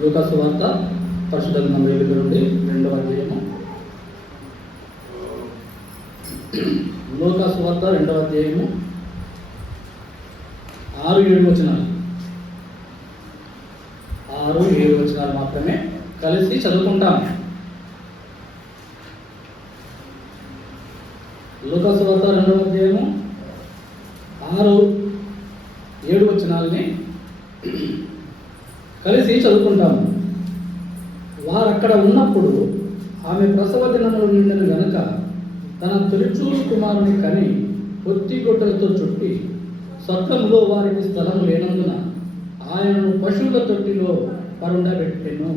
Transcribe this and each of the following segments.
లూకా సువార్త పరిశుద్ధ గ్రంథం 7 నుండి 2వ అధ్యాయము. లూకా సువార్త 2వ అధ్యాయము 6-7 వచనాలు. 6-7 వచనాలు మాత్రమే కలిసి చదువుకుంటాము. లూకా సువార్త 2వ అధ్యాయము 6-7 వచనాలని కలిసి చదువుకుంటాము. వారు అక్కడ ఉన్నప్పుడు ఆమె ప్రసవ దినములు నిండిన గనుక తన తొలిచూలు కుమారుని కని పొత్తిగొడ్డలతో చుట్టి స్వర్గములో వారికి స్థలం లేనందున ఆయనను పశువుల తొట్టిలో పరుండబెట్టెను.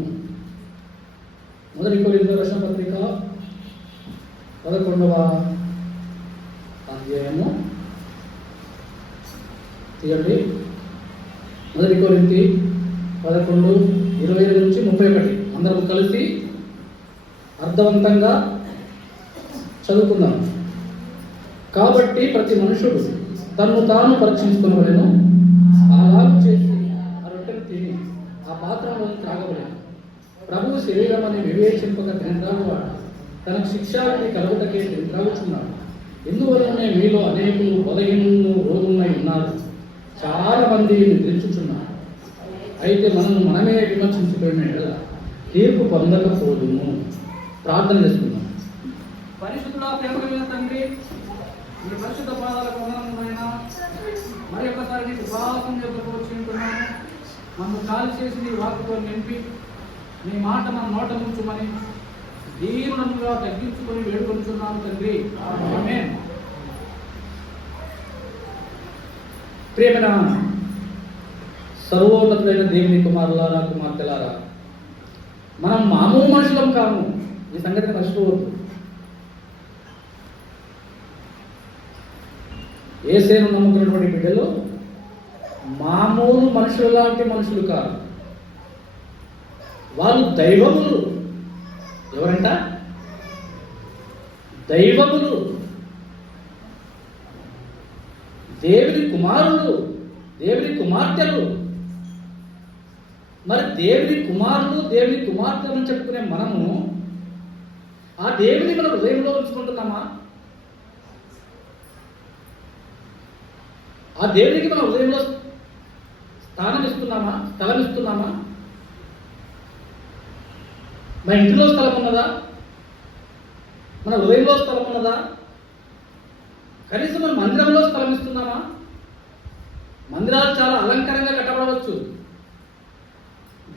మొదటి కొరింథీయుల రాసిన పత్రిక 11వ అధ్యాయము తీయండి. మొదటి కొరింథీ 11:25 నుంచి 31 అందరం కలిసి అర్థవంతంగా చదువుకుందాం. కాబట్టి ప్రతి మనుషుడు తన్ను తాను పరీక్షించుకునవలెను, అలాగూ చేసి ఆ రొట్టెను తిని ఆ పాత్రలో త్రాగవలెను. ప్రభువు శరీరం అని వివేచింపక తినరానివాడు తనకు శిక్షాన్ని కలుగుటకే త్రాగుచున్నాడు. ఎందువలనే మీలో అనేకులు బలహీనులు రోగులై ఉన్నారు, చాలా మంది నిద్రించుచున్నారు. అయితే మనమే విమర్శించుకునే తీర్పు పొందకపోదుము. ప్రార్థన చేసుకుందాం. పరిశుద్ధుడా, ప్రేమ కలిగిన తండ్రి, మీ పరిశుద్ధ పాదాలకు వందనములైనా మరి ఒక్కసారి నీకు ఉపవాసం చెప్పుకోవచ్చుకుంటున్నాను. నన్ను ఖాళీ చేసి నీ వాక్కుతో నింపి నీ మాట మన నోట ఉంచుమని దీనుడుగా తగ్గించుకొని వేడుకొంటున్నాను తండ్రి. ఆమేన్. ప్రియమైన సర్వోన్నతులైన దేవుని కుమారులారా, కుమార్తెలారా, మనం మామూలు మనుషులం కాము. ఈ సంగతిని మర్చిపోవద్దు. యేసును నమ్ముకున్నటువంటి బిడ్డలు మామూలు మనుషులు లాంటి మనుషులు కాదు, వాళ్ళు దైవములు. ఎవరంట? దైవములు, దేవుని కుమారులు, దేవుని కుమార్తెలు. మరి దేవుని కుమారులు, దేవుని కుమార్తెలను చెప్పుకునే మనము ఆ దేవుని మన హృదయంలో ఉంచుకుంటున్నామా? ఆ దేవునికి మన హృదయంలో స్థానం ఇస్తున్నామా? స్థలం ఇస్తున్నామా? మన ఇంటిలో స్థలం ఉన్నదా? మన హృదయంలో స్థలం ఉన్నదా? కనీసం మన మందిరంలో స్థలం ఇస్తున్నామా? మందిరాలు చాలా అలంకారంగా కట్టబడవచ్చు,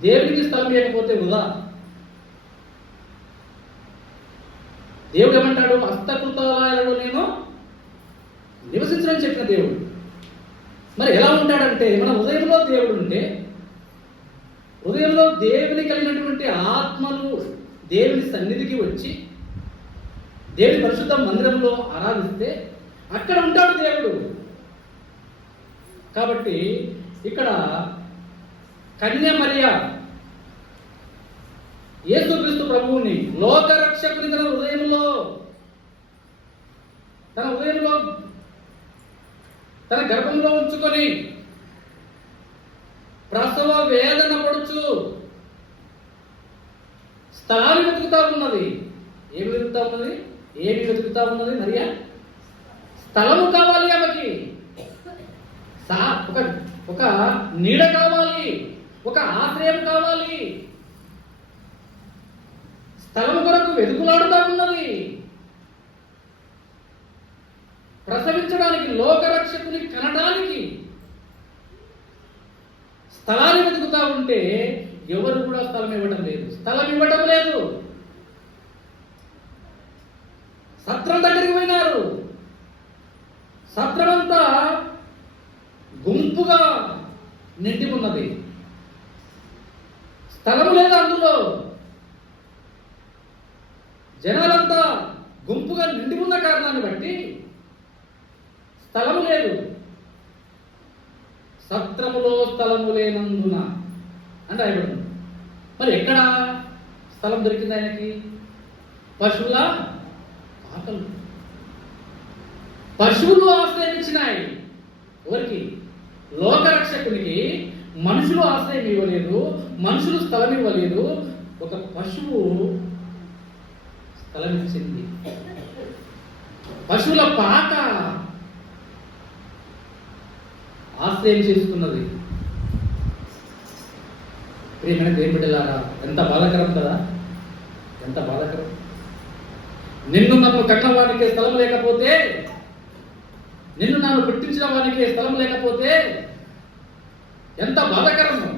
దేవునికి స్థలం లేకపోతే వృధా. దేవుడు ఏమంటాడు? హస్తకృతాలయాలలో నేను నివసించడం చెప్పిన దేవుడు. మరి ఎలా ఉంటాడంటే, మన హృదయంలో దేవుడు ఉంటే, హృదయంలో దేవుని కలిగినటువంటి ఆత్మలు దేవుని సన్నిధికి వచ్చి దేవుని పరిశుద్ధ మందిరంలో ఆరాధిస్తే అక్కడ ఉంటాడు దేవుడు. కాబట్టి ఇక్కడ కన్య మరియ యేసుక్రీస్తు ప్రభువుని లోకరక్షకుని తన హృదయంలో తన గర్భంలో ఉంచుకొని ప్రసవ వేదన పడుచు స్థలాన్ని వెతుకుతా ఉన్నది. ఏమి వెతుకుతా ఉన్నది? మరియా స్థలము కావాలి ఆమెకి. ఒక నీడ కావాలి, ఒక ఆశ్రయం కావాలి. స్థలం కొరకు వెతుకులాడుతా ఉన్నది. ప్రసవించడానికి, లోకరక్షకుని కనడానికి స్థలాన్ని వెతుకుతా ఉంటే ఎవరు కూడా స్థలం ఇవ్వడం లేదు. సత్రం దగ్గరికి పోయినారు. సత్రమంతా గుంపుగా నిండి ఉన్నది, స్థలము లేదు. అందులో జనాలంతా గుంపుగా నిండి ఉన్న కారణాన్ని బట్టి స్థలము లేదు. సత్రములో స్థలము లేనందున అంటే అయిపోయింది. మరి ఎక్కడ స్థలం దొరికింది ఆయనకి? పశువుల ఆకలి. పశువులు ఆశ్రయించినాయి. ఎవరికి? లోకరక్షకునికి మనుషులు ఆశ్రయం ఇవ్వలేదు, మనుషులు స్థలం ఇవ్వలేదు, ఒక పశువు స్థలం ఇచ్చింది. పశువుల పాక ఆశ్రయం చేసుకున్నది. ప్రియమైన దేవుని బిడ్డలారా, ఎంత బాధాకరం కదా, ఎంత బాధాకరం. నిన్ను నన్ను కట్టిన వానికి స్థలం లేకపోతే, నిన్ను నన్ను పుట్టించిన వానికి స్థలం లేకపోతే ఎంత బాధాకరము,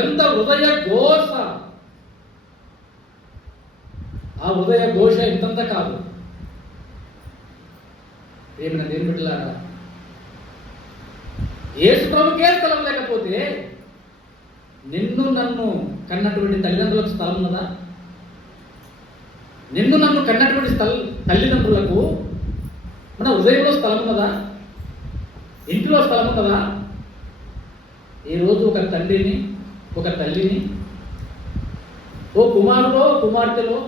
ఎంత హృదయ ఘోష. ఆ హృదయ ఘోష ఇంతంత కాదు. ప్రియమైన దేవుని బిడ్డలారా, యేసు ప్రభుకే స్థలం లేకపోతే నిన్ను నన్ను కన్నటువంటి తల్లిదండ్రులకు స్థలం ఉన్నదా? నిన్ను నన్ను కన్నటువంటి తల్లిదండ్రులకు మన హృదయంలో స్థలం ఉన్నదా? ఇంటిలో స్థలం ఉన్నదా? ఈరోజు ఒక తండ్రిని, ఒక తల్లిని, ఓ కుమారుడో కుమార్తెలో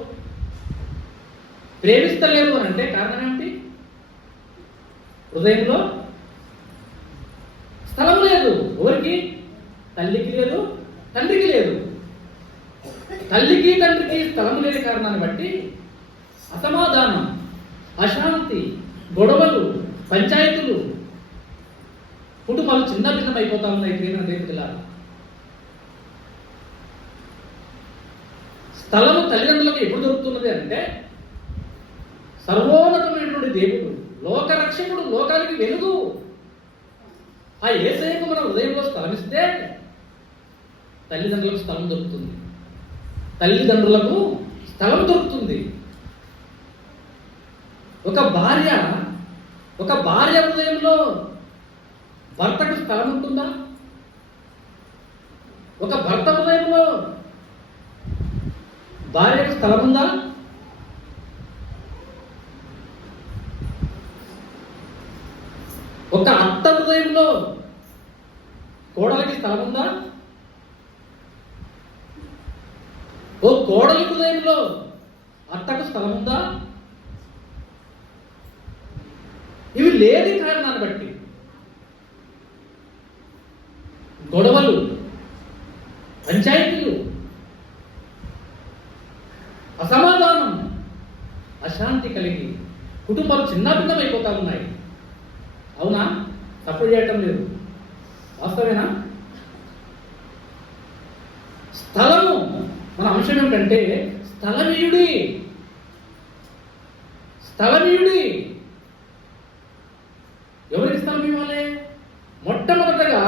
ప్రేమిస్తలేదు అని అంటే కారణం ఏమిటి? హృదయంలో స్థలం లేదు. ఎవరికి? తల్లికి లేదు, తండ్రికి లేదు. తల్లికి తండ్రికి స్థలం లేని కారణాన్ని బట్టి అసమాధానం, అశాంతి, గొడవలు, పంచాయతీలు, కుటుంబాలు చిన్న భిన్నం అయిపోతా ఉన్నాయి. ప్రియమైన స్థలము తల్లిదండ్రులకు ఎప్పుడు దొరుకుతున్నది అంటే, సర్వోన్నతమైనటువంటి దేవుడు, లోకరక్షకుడు, లోకానికి వెలుగు, ఆ యేసయ్యకు మన హృదయంలో స్థలం ఇస్తే తల్లిదండ్రులకు స్థలం దొరుకుతుంది. తల్లిదండ్రులకు స్థలం దొరుకుతుంది. ఒక భార్య హృదయంలో భర్తకు స్థలం ఉంటుందా? ఒక భర్త హృదయంలో భార్యకు స్థలం ఉందా? ఒక అత్త హృదయంలో కోడలికి స్థలం ఉందా? ఓ కోడలి హృదయంలో అత్తకు స్థలం ఉందా? ఇవి లేని కారణాన్ని బట్టి గొడవలు, పంచాయతీలు, అసమాధానం, అశాంతి కలిగి కుటుంబాలు చిన్నాభిన్నమైపోతా ఉన్నాయి. అవునా? తప్పుడు చేయటం లేదు, వాస్తవేనా? స్థలము మన అంశం ఏమిటంటే స్థలమీయుడి. ఎవరికి స్థలం ఇవ్వాలి? మొట్టమొదటగా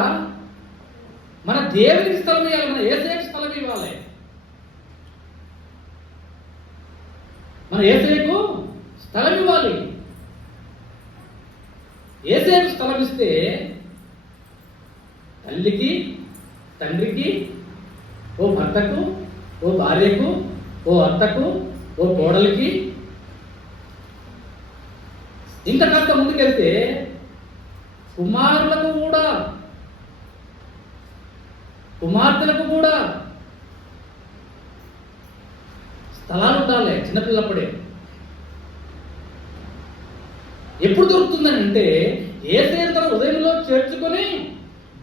మన దేవునికి స్థలం ఇవ్వాలి, మన యేసయ్యకు స్థలం ఇవ్వాలి. మన యేసయ్యకు స్థలం ఇవ్వాలి. యేసయ్యకు స్థలం ఇస్తే తల్లికి, తండ్రికి, ఓ భర్తకు, ఓ భార్యకు, ఓ అత్తకు, ఓ కోడలికి, ఇంకా కాస్త ముందుకెళ్తే కుమారులకు కూడా, కుమార్తెలకు కూడా స్థలాలు ఉండాలి చిన్నపిల్లప్పుడే. ఎప్పుడు దొరుకుతుందని అంటే యేసయ్యను తన హృదయంలో చేర్చుకొని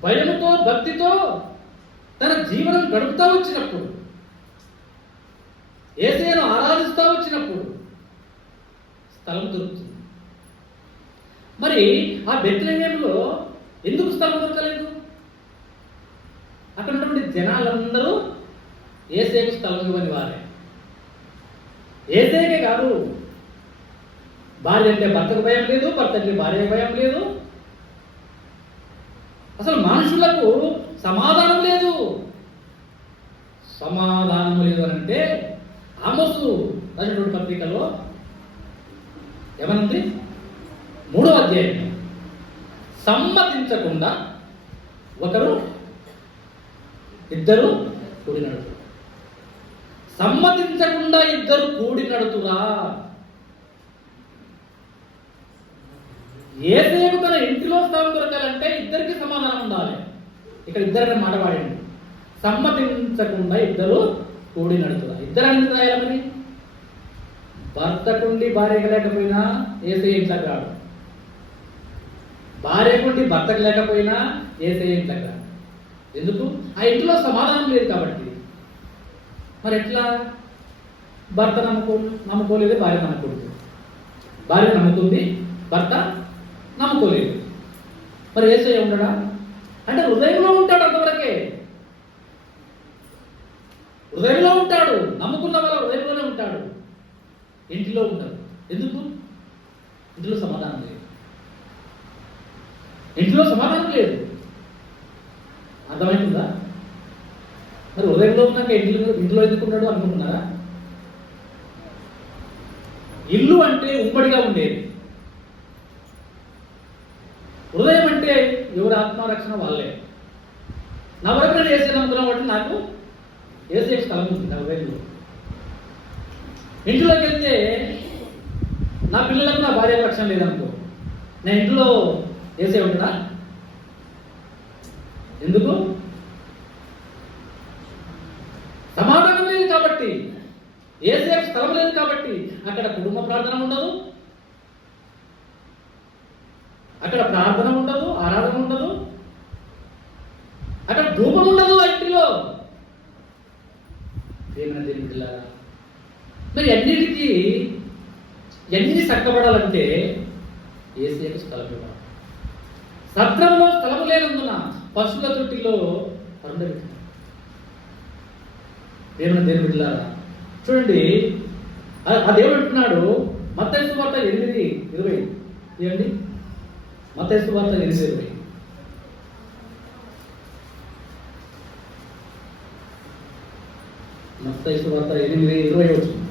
భయముతో, భక్తితో తన జీవనం గడుపుతా వచ్చినప్పుడు, యేసయ్యను ఆరాధిస్తూ వచ్చినప్పుడు స్థలం దొరుకుతుంది. మరి ఆ బెత్లెహేములో ఎందుకు స్థలం దొరకలేదు? అక్కడ ఉన్నటువంటి జనాలందరూ యేసయ్యకు స్థలం ఇవ్వని వారే. యేసయ్యకే కాదు, భార్య అంటే భర్తకు భయం లేదు, భర్త అంటే భార్య భయం లేదు, అసలు మనుషులకు సమాధానం లేదు. సమాధానం లేదు అని అంటే ఆమోసు రాసినటువంటి పత్రికలో ఏమనుంది? 3వ అధ్యాయం, సమ్మతించకుండా ఇద్దరు కూడి నడుతురా. సమ్మతించకుండా ఇద్దరు కూడి నడుతురా. యేసయ్యకు తన ఇంటిలో స్థలం దొరకాలంటే ఇద్దరికి సమాధానం ఉండాలి. ఇక్కడ ఇద్దరనే మాట వాడండి. సమ్మతించకుండా ఇద్దరు కూడి నడుతురా. ఇద్దరు ఎందుకు రాయాలి మరి? భర్తకుండి భార్య లేకపోయినా యేసయ్య ఇంట్లోకి రాడు. భార్యకుండి భర్తకు లేకపోయినా యేసయ్య ఇంట్లోకి రా. ఎందుకు? ఆ ఇంట్లో సమాధానం లేదు కాబట్టి. మరి ఎట్లా? భర్త నమ్ముకోలేదు, భార్య నమ్ముకోలేదు. భార్య నమ్ముకుంది, భర్త నమ్ముకోలేదు. మరి యేసయ్య ఉండడా? అంటే హృదయంలో ఉంటాడు, అంతవరకే. హృదయంలో ఉంటాడు. నమ్ముకున్న వాళ్ళ హృదయంలోనే ఉంటాడు, ఇంటిలో ఉంటాడు. ఎందుకు? ఇంటిలో సమాధానం లేదు. ఇంట్లో సమాధానం లేదు. అర్థమవుతుందా? మరి హృదయంలో ఉన్నాక ఇంట్లో ఎందుకున్నాడు అనుకుంటున్నారా? ఇల్లు అంటే ఉమ్మడిగా ఉండేది. హృదయం అంటే ఎవరి ఆత్మరక్షణ వాళ్ళే. నా వరకు నేను ఏసీ నమ్ముకున్నా కాబట్టి నాకు ఏసీ స్థలం ఉంది నా హృదయంలో. ఇంట్లోకి వెళ్తే నా పిల్లలకు నా భార్య రక్షణ లేదనుకో, నేను ఇంట్లో ఏసీ ఉంటాడా? ఎందుకు? సమాధానం లేదు కాబట్టి, ఏసీ స్థలం లేదు కాబట్టి. అక్కడ కుటుంబ ప్రార్థన ఉండదు, అక్కడ ప్రార్థన ఉండదు, ఆరాధన ఉండదు, అక్కడ ధూపం ఉండదు ఆ ఇంటిలో. ఏమైనా దేవుని బిడ్డలారా, మరి అన్నిటికీ ఎన్ని చక్కబడాలంటే ఏసీకి స్థలం ఇవ్వాలి. సత్రంలో స్థలము లేనందున పశువుల తొట్టిలో పరుండబెట్టింది. దేవుని బిడ్డలారా చూడండి, ఆ దేవుడు అంటున్నాడు మత్తయి సువార్త 8:20. ఏమండి? మత్తయి సువార్త 8:20. మత్తయి సువార్త 8:20 వచ్చింది.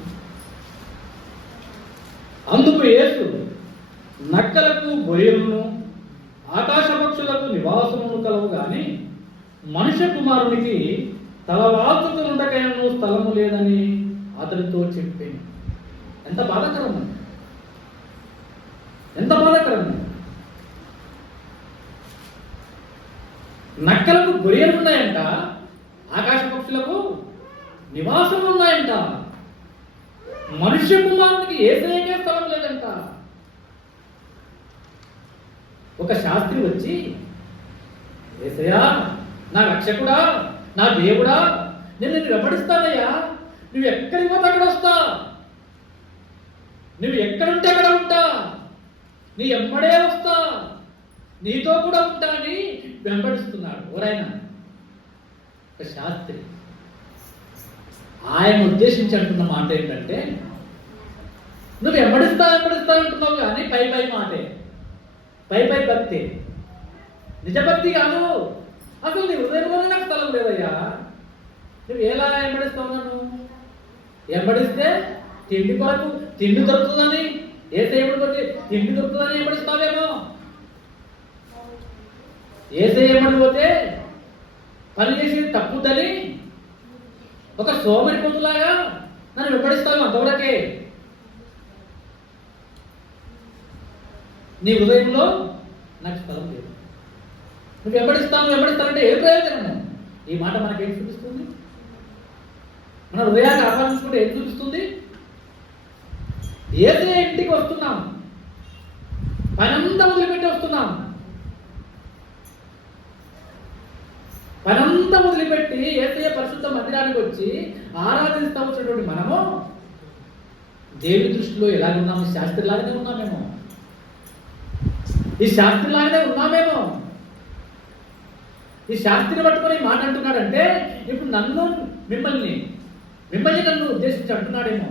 అందుకు యేసు, నక్కలకు గొర్రెలను ఆకాశ పక్షులకు నివాసమును కలవు గాని మనుష్య కుమారునికి తలవాల్చుకు ఉండకైనను స్థలము లేదని అతనితో చెప్పాను. ఎంత బాధాకరం, ఎంత బాధాకరం. నక్కలకు గొర్రెలు ఉన్నాయంట, ఆకాశ పక్షులకు నివాసం ఉన్నాయంట, మనుష్య కుమారునికి యేసయ్యకే స్థలం లేదంట. ఒక శాస్త్రి వచ్చి, యేసయ్యా నా రక్షకుడా, నా దేవుడా, నేను నిన్ను వెంబడిస్తానయ్యా, నువ్వు ఎక్కడికి పోతే అక్కడ వస్తా, నువ్వు ఎక్కడుంటే అక్కడ ఉంటా, నీ ఎమ్మడే వస్తా, నీతో కూడా ఉంటా అని వెంబడిస్తున్నాడు. ఎవరైనా ఒక శాస్త్రి. ఆయన ఉద్దేశించి అంటున్న మాట ఏంటంటే, నువ్వు వెంబడిస్తా అంటున్నావు కానీ పై మాటే, పై భక్తి, నిజభక్తి కాదు. అసలు నీ హృదయంలోనే నాకు స్థలం లేదయ్యా. నువ్వు ఎలా వెంబడిస్తావు? నన్ను వెంబడిస్తే తిండి కొరకు తిండి దొరుకుతుందని, ఏ సేపుడు కొట్టి తిండి దొరుకుతుందని వెంబడిస్తావేమో. ఏసే ఏమడిపోతే పని చేసేది తప్పుద్దని ఒక సోమరి పొద్దులాగా నన్ను వెంబడిస్తావు. అంతవరకే. నీ హృదయంలో నాకు స్థలం లేదు. నువ్వు వెంబడిస్తానంటే ఏ ప్రయోజనము? ఈ మాట మనకేం చూపిస్తుంది? మన హృదయాన్ని ఆహ్వానించుకుంటే ఏం చూపిస్తుంది? ఏసే ఇంటికి వస్తున్నాం, పనంతా వదిలిపెట్టి వస్తున్నాం. పనంతా వదిలిపెట్టి యేసయ్య పరిశుద్ధ మందిరానికి వచ్చి ఆరాధిస్తా వచ్చినటువంటి మనము దేవుని దృష్టిలో ఎలాగున్నాము? శాస్త్రిలాగానే ఉన్నామేమో. ఈ శాస్త్రిలాగానే ఉన్నామేమో. ఈ శాస్త్రిని పట్టుకొని మాట అంటున్నాడంటే ఇప్పుడు మిమ్మల్ని నన్ను ఉద్దేశించి అంటున్నాడేమో.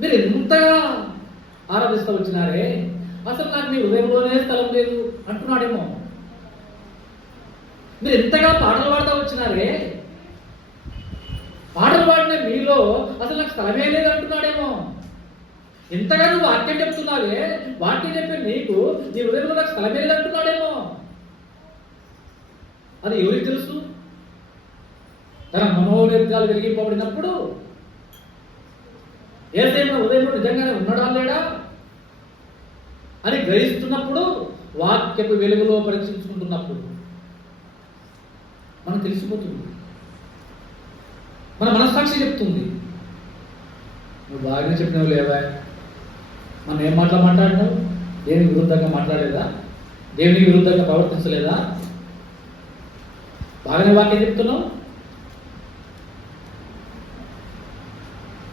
మీరు ఎంతగా ఆరాధిస్తూ వచ్చినారే, అసలు నాకు మీ హృదయంలోనే స్థలం లేదు అంటున్నాడేమో. మీరు ఎంతగా పాటలు పాడుతూ వచ్చినారే, పాటలు పాడిన మీలో అసలు నాకు స్థలమే లేదు అంటున్నాడేమో. ఎంతగా నువ్వు వాక్యం చెప్తున్నావే, వాక్యం చెప్పే నీకు నీ హృదయంలో నాకు స్థలమే లేదు అంటున్నాడేమో. అది ఎవరికి తెలుసు? తన మనోనేత్రాలు వెలిగింపబడినప్పుడు యేసయ్య హృదయంలో నిజంగానే ఉన్నాడా లేడా అని గ్రహిస్తున్నప్పుడు, వాక్యపు వెలుగులో పరీక్షించుకుంటున్నప్పుడు మనకు తెలిసిపోతుంది. మన మనస్సాక్షి చెప్తుంది, నువ్వు బాగానే చెప్పినావు లేవా, మనం ఏం మాట్లాడినావు, దేవునికి విరుద్ధంగా మాట్లాడలేదా? దేవునికి విరుద్ధంగా ప్రవర్తించలేదా? బాగానే వాక్యం చెప్తున్నావు.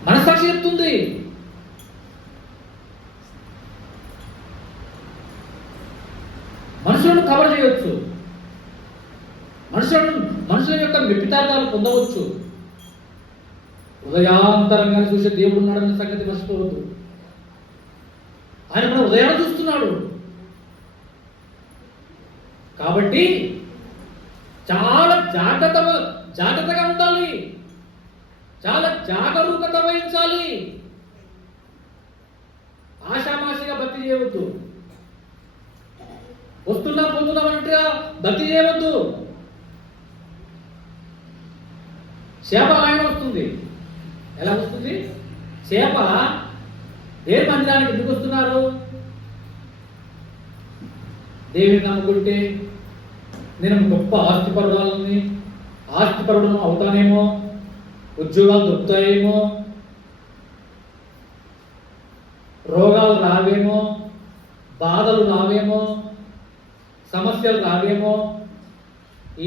మనస్సాక్షి చెప్తుంది. మనుషులను కవర్ చేయవచ్చు, మనుషుల యొక్క మెప్పితార్థాలు పొందవచ్చు. హృదయాంతరంగా చూసే దేవుడు ఉన్నాడన్న సంగతి మర్చిపోవద్దు. ఆయన మన హృదయాన్ని చూస్తున్నాడు. కాబట్టి చాలా జాగ్రత్తగా ఉండాలి, చాలా జాగరూకత వహించాలి. ఆషామాషిగా భక్తి చేయవద్దు. పోతున్నామంటే భక్తి చేయవద్దు. చేప ఆయన వస్తుంది. ఎలా వస్తుంది? చేప ఏ మందిరానికి ఎందుకు వస్తున్నారు? దేవుని నమ్ముకుంటే నేను గొప్ప ఆస్తిపరుడు అవుతానేమో, ఉద్యోగాలు దొరుకుతాయేమో, రోగాలు రావేమో, బాధలు రావేమో, సమస్యలు రావేమో,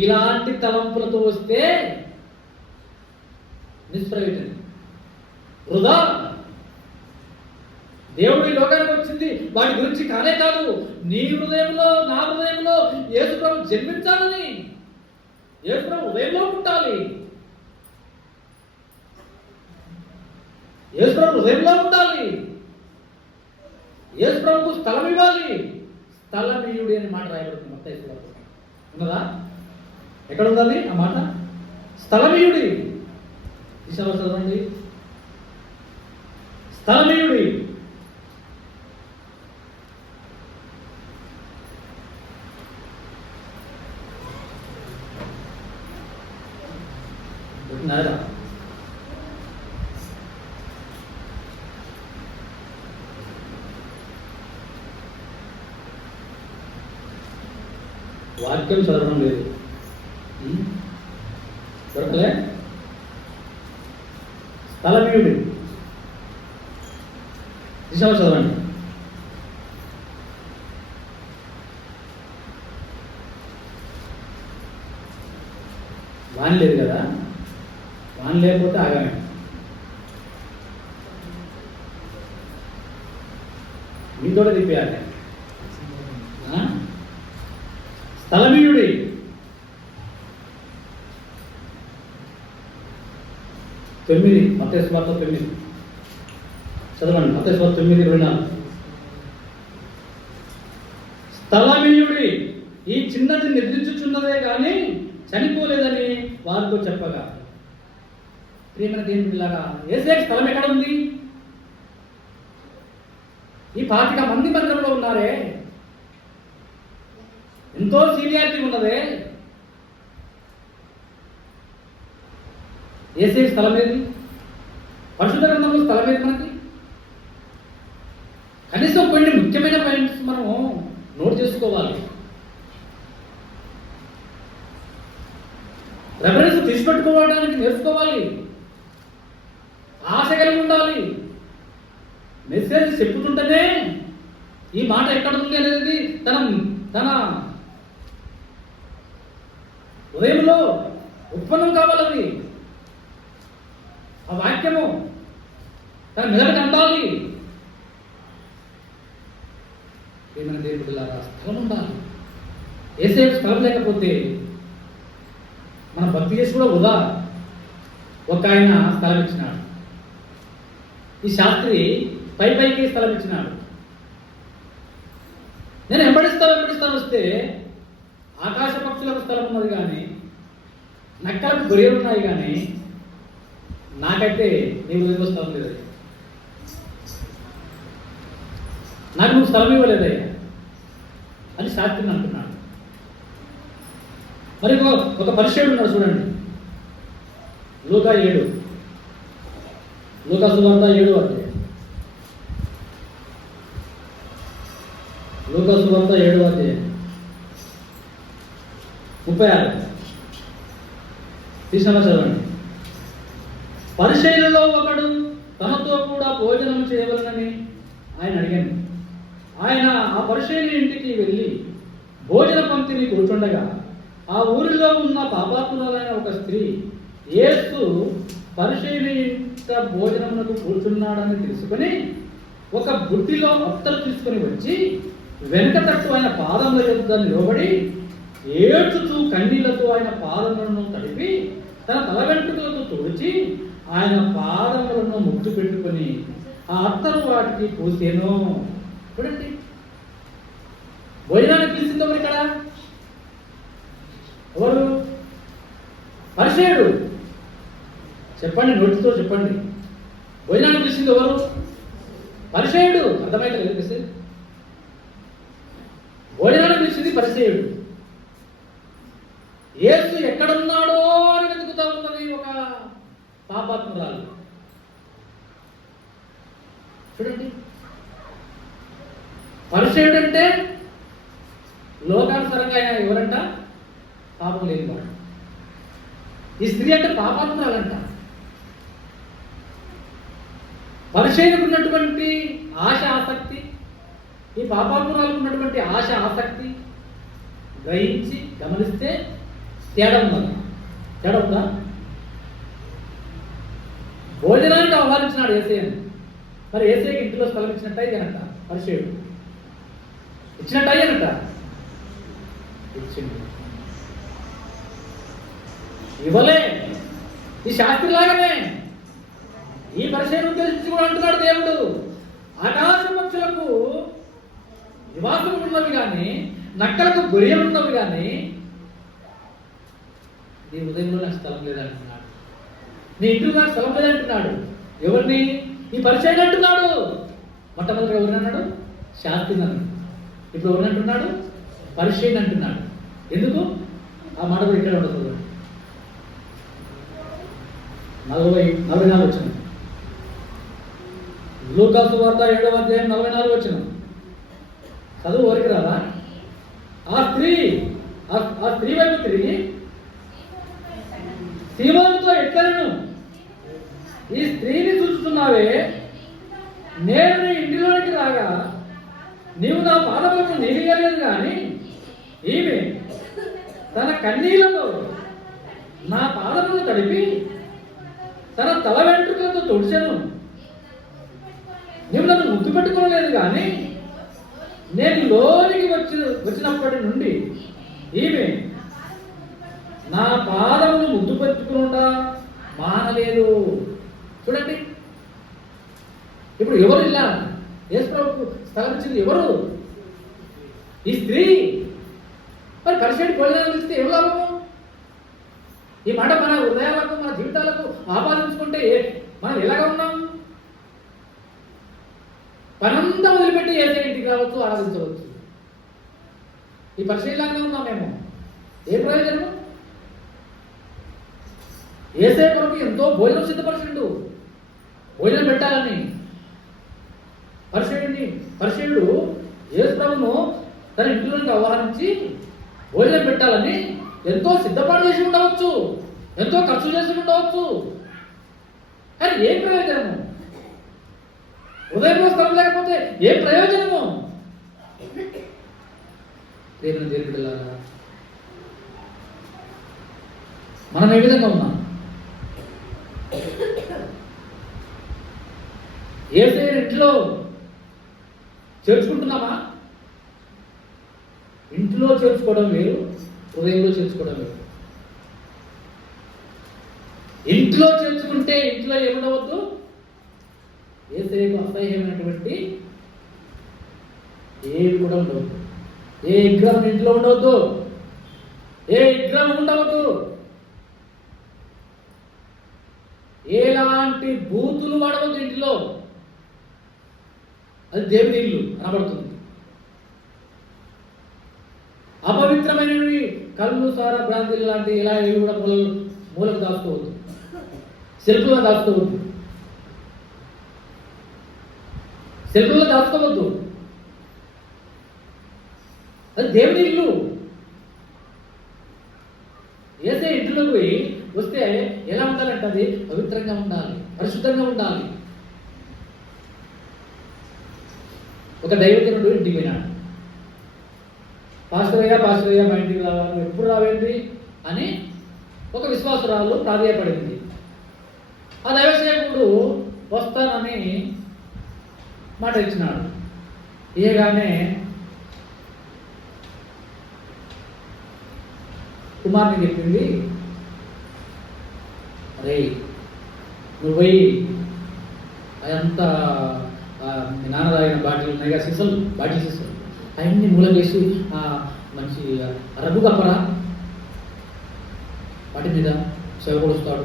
ఇలాంటి తలంపులతో వస్తే నిష్ప్రయోజనం, వృధా. దేవుడి లోకానికి వచ్చింది వాటి గురించి కానే కాదు, నీ హృదయంలో నా హృదయంలో యేసుప్రభు జన్మించాలని, యేసుప్రభు హృదయంలో ఉండాలి, యేసుప్రభు హృదయంలో ఉండాలి, యేసుప్రభుకు స్థలం ఇవ్వాలి. స్థలమీయుడి అని మాట రాయబడుతుంది మత్తయి సువార్తలో. ఉన్నదా? ఎక్కడ ఉండాలి ఆ మాట? స్థలమీయుడి. చదవండి. స్థలమీయుడి. వాక్యం చదవడం లేదు, దొరకలే. స్థలమీయుడి చదవండి. వాన్ లేదు కదా, వాన్ లేకపోతే ఆగామే. మీతోనే తిప్పేయాలి. స్థలమీయుడి. మత్తయి సువార్త 9 చదవండి. మత్తయి సువార్త 9:24. స్థలమీయుడి ఈ చిన్నది నిద్రించుచున్నదే కానీ చనిపోలేదని వారితో చెప్పగా. ప్రియమైన దేవుని బిడ్డలారా, యేసయ్యకు స్థలం ఎక్కడ ఉంది? ఈ 25 మంది మందిరంలో ఉన్నారే, ఎంతో సీనియారిటీ ఉన్నదే. యేసయ్యకు స్థలం ఏది? పరిశుద్ధ గ్రంథంలో స్థలం ఏది మనకి? కనీసం కొన్ని ముఖ్యమైన పాయింట్స్ మనము నోట్ చేసుకోవాలి. రెఫరెన్స్ తీసిపెట్టుకోవడానికి నేర్చుకోవాలి, ఆశ కలిగి ఉండాలి. మెసేజ్ చెప్పుతుంటేనే ఈ మాట ఎక్కడ ఉంది అనేది తన హృదయంలో ఉత్పన్నం కావాలని, ఆ వాక్యము తన మెదడుకు అందాలి. ఏమైనా దేవుడిలాగా స్థలం ఉండాలి. యేసయ్యకు స్థలం లేకపోతే మన భక్తి చేసి కూడా వృధా. ఒక ఆయన స్థలం ఇచ్చినాడు, ఈ శాస్త్రి పైకి స్థలం ఇచ్చినాడు. నేను వెంబడిస్తాను వస్తే ఆకాశ పక్షులకు స్థలం ఉన్నది కానీ, నక్కలకు గొర్రెలు ఉన్నాయి కానీ, నాకైతే నీవు ఎందుకు స్థలం లేదు, నాకు నువ్వు స్థలం ఇవ్వలేదయ్యా అని శాస్త్రిని అంటున్నాడు. మరి ఒక పరిచయుడు ఉన్నాడు చూడండి. లూకా సువార్త 7 అధ్యాయం. లూకా సువార్త 7 అధ్యాయం 36 తీసిన చదవండి. పరిచయులలో ఒకడు తనతో కూడా భోజనం చేయవలనని ఆయన అడిగాను. ఆయన ఆ పరిసయ్యుని ఇంటికి వెళ్ళి భోజన పంక్తిని కూర్చుండగా ఆ ఊరిలో ఉన్న పాపాత్మురాలైన ఒక స్త్రీ యేసు పరిసయ్యుని ఇంట భోజనమునకు కూర్చున్నాడని తెలుసుకొని ఒక బుట్టిలో అత్తరు తీసుకొని వచ్చి వెనుక తట్టు ఆయన పాదముల యొద్ద నిలబడి ఏడ్చుతూ కన్నీళ్లతో ఆయన పాదములను తడిపి తన తల వెంట్రుకలతో తుడిచి ఆయన పాదములను ముద్దు పెట్టుకొని ఆ అత్తరు వాటికి పూసేను. చూడండి, భోజనానికి పిలిచింది ఎవరు ఇక్కడ? ఎవరు? పరిసయ్యుడు. చెప్పండి, నోటితో చెప్పండి. భోజనానికి పిలిచింది ఎవరు? పరిసయ్యుడు. అర్థమైతే తెలిసి భోజనానికి పిలిచింది పరిసయ్యుడు. యేసు ఎక్కడున్నాడో అని వెతుకుతా ఉన్నది ఒక పాపాత్మురాలు. చూడండి, పరిసయ్యుడు అంటే లోకానుసారంగా ఆయన ఎవరంట? పాపం లేనివాడు. ఈ స్త్రీ అంటే పాపాత్మురాలంట. పరిసయ్యునికి ఉన్నటువంటి ఆశ ఆసక్తి, ఈ పాపాత్మురాలకు ఉన్నటువంటి ఆశ ఆసక్తి గ్రహించి గమనిస్తే తేడా ఉన్నది. తేడా ఉందా? భోజనానికి ఆహ్వానించినాడు యేసయ్యను. మరి యేసయ్యకి ఇంటిలో స్థలం ఇచ్చినట్టు అయ్యానంట పరిసయ్యుడు. ఇచ్చినట్టు అయ్యానంట. ఇచ్చింది. ఇవ్వలే. ఈ శాస్త్రిలాగానే ఈ పరిసయ్యుని ఉద్దేశించి కూడా అంటున్నాడు దేవుడు, ఆకాశ పక్షులకు నివాసం ఉన్నవి కానీ, నక్కలకు గొర్రెలు ఉన్నవి కానీ నీ ఉదయంలో నాకు స్థలం లేదంటున్నాడు. నీ ఇంట్లో నాకు స్థలం లేదంటున్నాడు. ఎవరిని? ఈ పరిచయం అంటున్నాడు. మొట్టమొదటిగా ఎవరిని అన్నాడు? శాస్త్రిని అన్నాడు. ఇప్పుడు ఎవరిని అంటున్నాడు? పరిచయం అంటున్నాడు. ఎందుకు? ఆ మాట కూడా ఇక్కడ ఉండదు. 44 వచ్చిన లూకా సువార్త 7వ అధ్యాయం 44 వచ్చిన చదువు ఎవరికి రాదా? ఆ స్త్రీ వైపు తిరిగి సీమోనుతో ఎట్లను, ఈ స్త్రీని చూస్తున్నావే, నేను నీ ఇంటిలోనికి రాగా నీవు నా పాదములకు నీలిగలేదు కానీ ఈమె తన కన్నీళ్లతో నా పాదములను తడిపి తన తల వెంట్రుకలతో తుడిచెను. నీవు నన్ను ముద్దు పెట్టుకోలేదు కానీ నేను లోనికి వచ్చినప్పటి నుండి ఈమె నా పాదములు ముద్దు పెట్టుకుంటా మానలేదు. చూడండి, ఇప్పుడు ఎవరు ఇలా యేసు ప్రభువుకు స్థలం ఇచ్చింది? ఎవరు? ఈ స్త్రీ. మరి పరిసయ్యుడి భోజనాలు ఇస్తే ఏం లాభము? ఈ మాట మన హృదయాలకు, మన జీవితాలకు ఆపాదించుకుంటే మనం ఎలాగా ఉన్నాం? పనంతా వదిలిపెట్టి యేసయ్య ఇంటికి రావచ్చు, ఆరాధించవచ్చు. ఈ పరిశీలనగా ఉన్నాం మేము. ఏ ప్రయోజనము? యేసయ్య కొరకు ఎంతో భోజనం సిద్ధపరిచిండు, భోజనం పెట్టాలని. పరిసయ్యుడు యేసు ప్రభువును తన ఇంట్లోకి ఆహ్వానించి భోజనం పెట్టాలని ఎంతో సిద్ధపాటు చేసి ఉండవచ్చు, ఎంతో ఖర్చు చేసి ఉండవచ్చు. కానీ ఏం ప్రయోజనము? ఉదయంలో స్థలం లేకపోతే ఏ ప్రయోజనము? దేవుని బిడ్డలారా, మనం ఏ విధంగా ఉన్నాం? యేసయ్య ఇంట్లో చేర్చుకుంటున్నామా? ఇంట్లో చేర్చుకోవడం వేరు, హృదయంలో చేర్చుకోవడం వేరు. ఇంట్లో చేర్చుకుంటే ఇంట్లో ఏముండవద్దు? యేసయ్యకు అసహ్యమైనటువంటి ఏవి కూడా ఉండవద్దు. ఏ విగ్రహం ఇంట్లో ఉండవద్దు, ఏ విగ్రహం ఉండవద్దు. ఎలాంటి బూతులు వాడవద్దు ఇంట్లో. అది దేవుని ఇల్లు అనబడుతుంది. అపవిత్రమైనవి కళ్ళు, సార, భ్రాంతిలు లాంటి ఇలా ఏవి కూడా మూలకు దాచుకోవద్దు, సెల్ఫ్లో దాచుకోవద్దు, సెల్ఫ్లో దాచుకోవద్దు. అది దేవుని ఇల్లు. యేసయ్య ఇంట్లోకి పోయి వస్తే ఎలా ఉండాలంటే అది పవిత్రంగా ఉండాలి, పరిశుద్ధంగా ఉండాలి. ఒక దైవజనుడు ఇంటికి పోయినాడు. పాస్టర్ అయ్యా మా ఇంటికి రావాలి, ఎప్పుడు రావేంటి అని ఒక విశ్వాసురాలు ప్రాధేయపడింది. ఆ దైవసేవకుడు వస్తానని మాట ఇచ్చినాడు. ఇయగానే కుమార్ని చెప్పింది, అరే నువ్వు పోయి అదంతా మీ నాన్న తాగిన బాటిల్ ఉన్నాయిగా, బాటిల్ సీసలు అవన్నీ మూలం వేసి మంచి రగ్గు కప్పరా, వాటి మీద సేవకుడు వస్తాడు,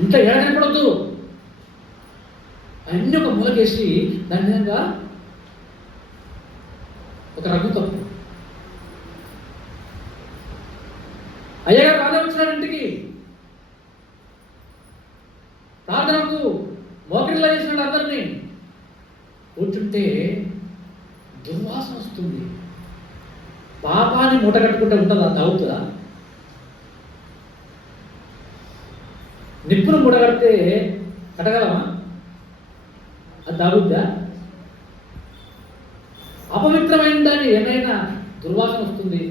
ఇంట్లో ఏడ కనపడద్దు, అవన్నీ ఒక మూలకేసి దాని విధంగా ఒక రగ్గు కప్పు. అయ్యగారు రాలే వచ్చినాడు ఇంటికి, ప్రార్థనకు మోకరిలా చేసినాడు అందరినీ. కూర్చుంటే దుర్వాసన వస్తుంది. పాపాన్ని మూట కట్టుకుంటే ఉంటుందా, తాగుతుందా? నిప్పును మూటగడితే కట్టగలమా? అది తాగుద్దా? అపవిత్రమైన దాన్ని ఏమైనా దుర్వాసన వస్తుంది,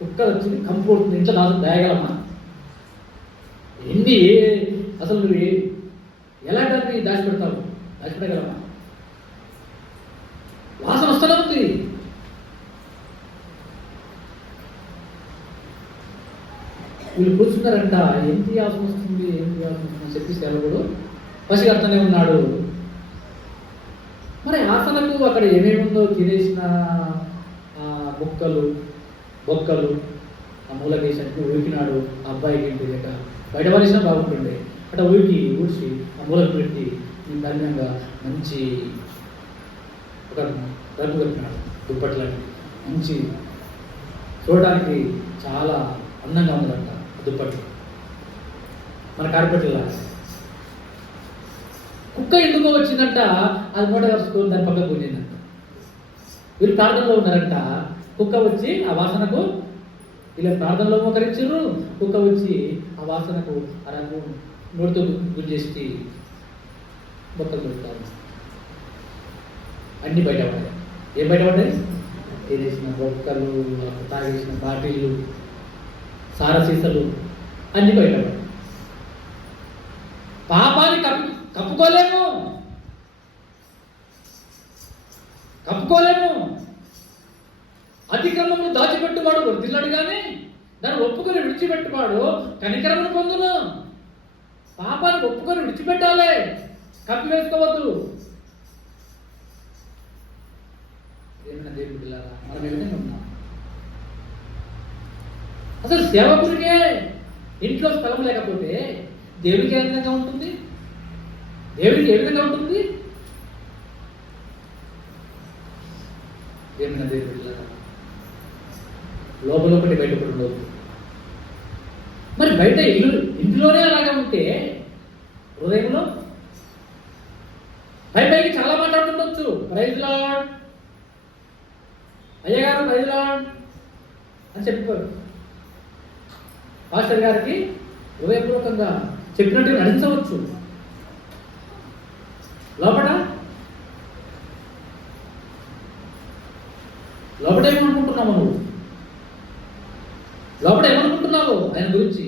కుక్క వచ్చింది కంపు కొడుతుంది, ఇంట్లో దాయగలమా? ఎన్ని అసలు నువ్వు ఎలా దాన్ని దాచిపెడతావు? దాచిపెట్టగలమా? వాసన వస్తూనే ఉంది. వీళ్ళు కూర్చున్నారంట, ఏంటి వాసన వస్తుంది చెప్పి సేవకుడు పసిగడుతూనే ఉన్నాడు. మరి ఆసనకు అక్కడ ఏమేముందో తినేసిన బొక్కలు ఆ మూల వేసినట్టు ఊరికినాడు. ఆ అబ్బాయికి ఇంటి దగ్గర బయట పడేసినా బాగుంటుండే, అట్లా ఊడ్చి ఆ మూలకు పెట్టి ధర్మంగా మంచి ఒక రగ్గు కట్టినాడు, దుప్పట్లని మంచి చూడడానికి చాలా అందంగా ఉందంట దుప్పట్లు, మన కార్పెట్లా. కుక్క ఎందుకో వచ్చిందంట, అది మూట కలుసుకొని దాని పక్కకు పోయిందంట. వీళ్ళు ప్రార్థనలో ఉన్నారంట, కుక్క వచ్చి ఆ వాసనకు, వీళ్ళ ప్రార్థనలో మోకరించారు, కుక్క వచ్చి ఆ వాసనకు ఆ రంగు నోటితో గుంజేసి బొక్కలు పెడతారు. అన్ని బయటపడ్డాయి. ఏం బయటపడ్డాయి? తినేసిన బొక్కలు, తాగేసిన బాటిళ్ళు, సారసీసలు అన్ని బయటపడ్డాయి. పాపాన్ని కప్పుకోలేము. అతిక్రమము దాచిపెట్టువాడు వర్ధిల్లాడు కానీ దాన్ని ఒప్పుకొని విడిచిపెట్టువాడు కనికరమును పొందును. పాపాన్ని ఒప్పుకొని విడిచిపెట్టాలి, కప్పి వేసుకోవద్దు. ఏమైనా దేవుడి పిల్లరా, మనం ఏ విధంగా ఉన్నాం? అసలు సేవకుడికే ఇంట్లో స్థలం లేకపోతే దేవుడికి ఏ విధంగా ఉంటుంది? దేవుడికి ఏ విధంగా ఉంటుంది? ఏమైనా దేవుడి పిల్లరా, లోపల ఒకటి బయట ఒకటి ఉండదు. మరి బయట ఇంటిలోనే అలాగే ఉంటే హృదయంలో పైకి చాలా మాట్లాడుతుండొచ్చు, ప్రైజ్ లార్డ్, అయ్యగారు ప్రైజ్ లార్డ్ అని చెప్పుకోరు. పాస్టర్ గారికి హృదయపూర్వకంగా చెప్పినట్టు నటించవచ్చు. లోపల ఏమనుకుంటున్నావు నువ్వు? లోపల ఏమనుకుంటున్నావు ఆయన గురించి?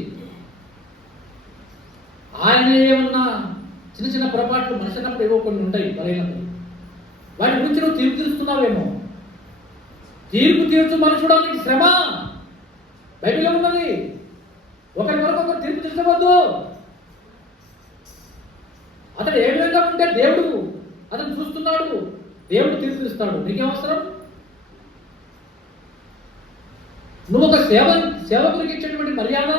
ఆయన ఏమన్నా చిన్న చిన్న పొరపాట్లు మనిషి అన్నప్పుడు ఏవో కొన్ని ఉంటాయి బలహీనతలు, వాటి గురించి నువ్వు తీర్పు తీరుస్తున్నావేమో. తీర్పు తీర్చు మనుషుడానికి శ్రమ బైబిల్లో ఉన్నది. ఒకరి వరకు ఒకరు తీర్పు తీర్చవద్దు. అతడు ఏ విధంగా ఉంటే దేవుడు అతను చూస్తున్నాడు, దేవుడు తీర్పు తీస్తాడు. నీకేం అవసరం? నువ్వు ఒక సేవకునికి ఇచ్చేటువంటి మర్యాద,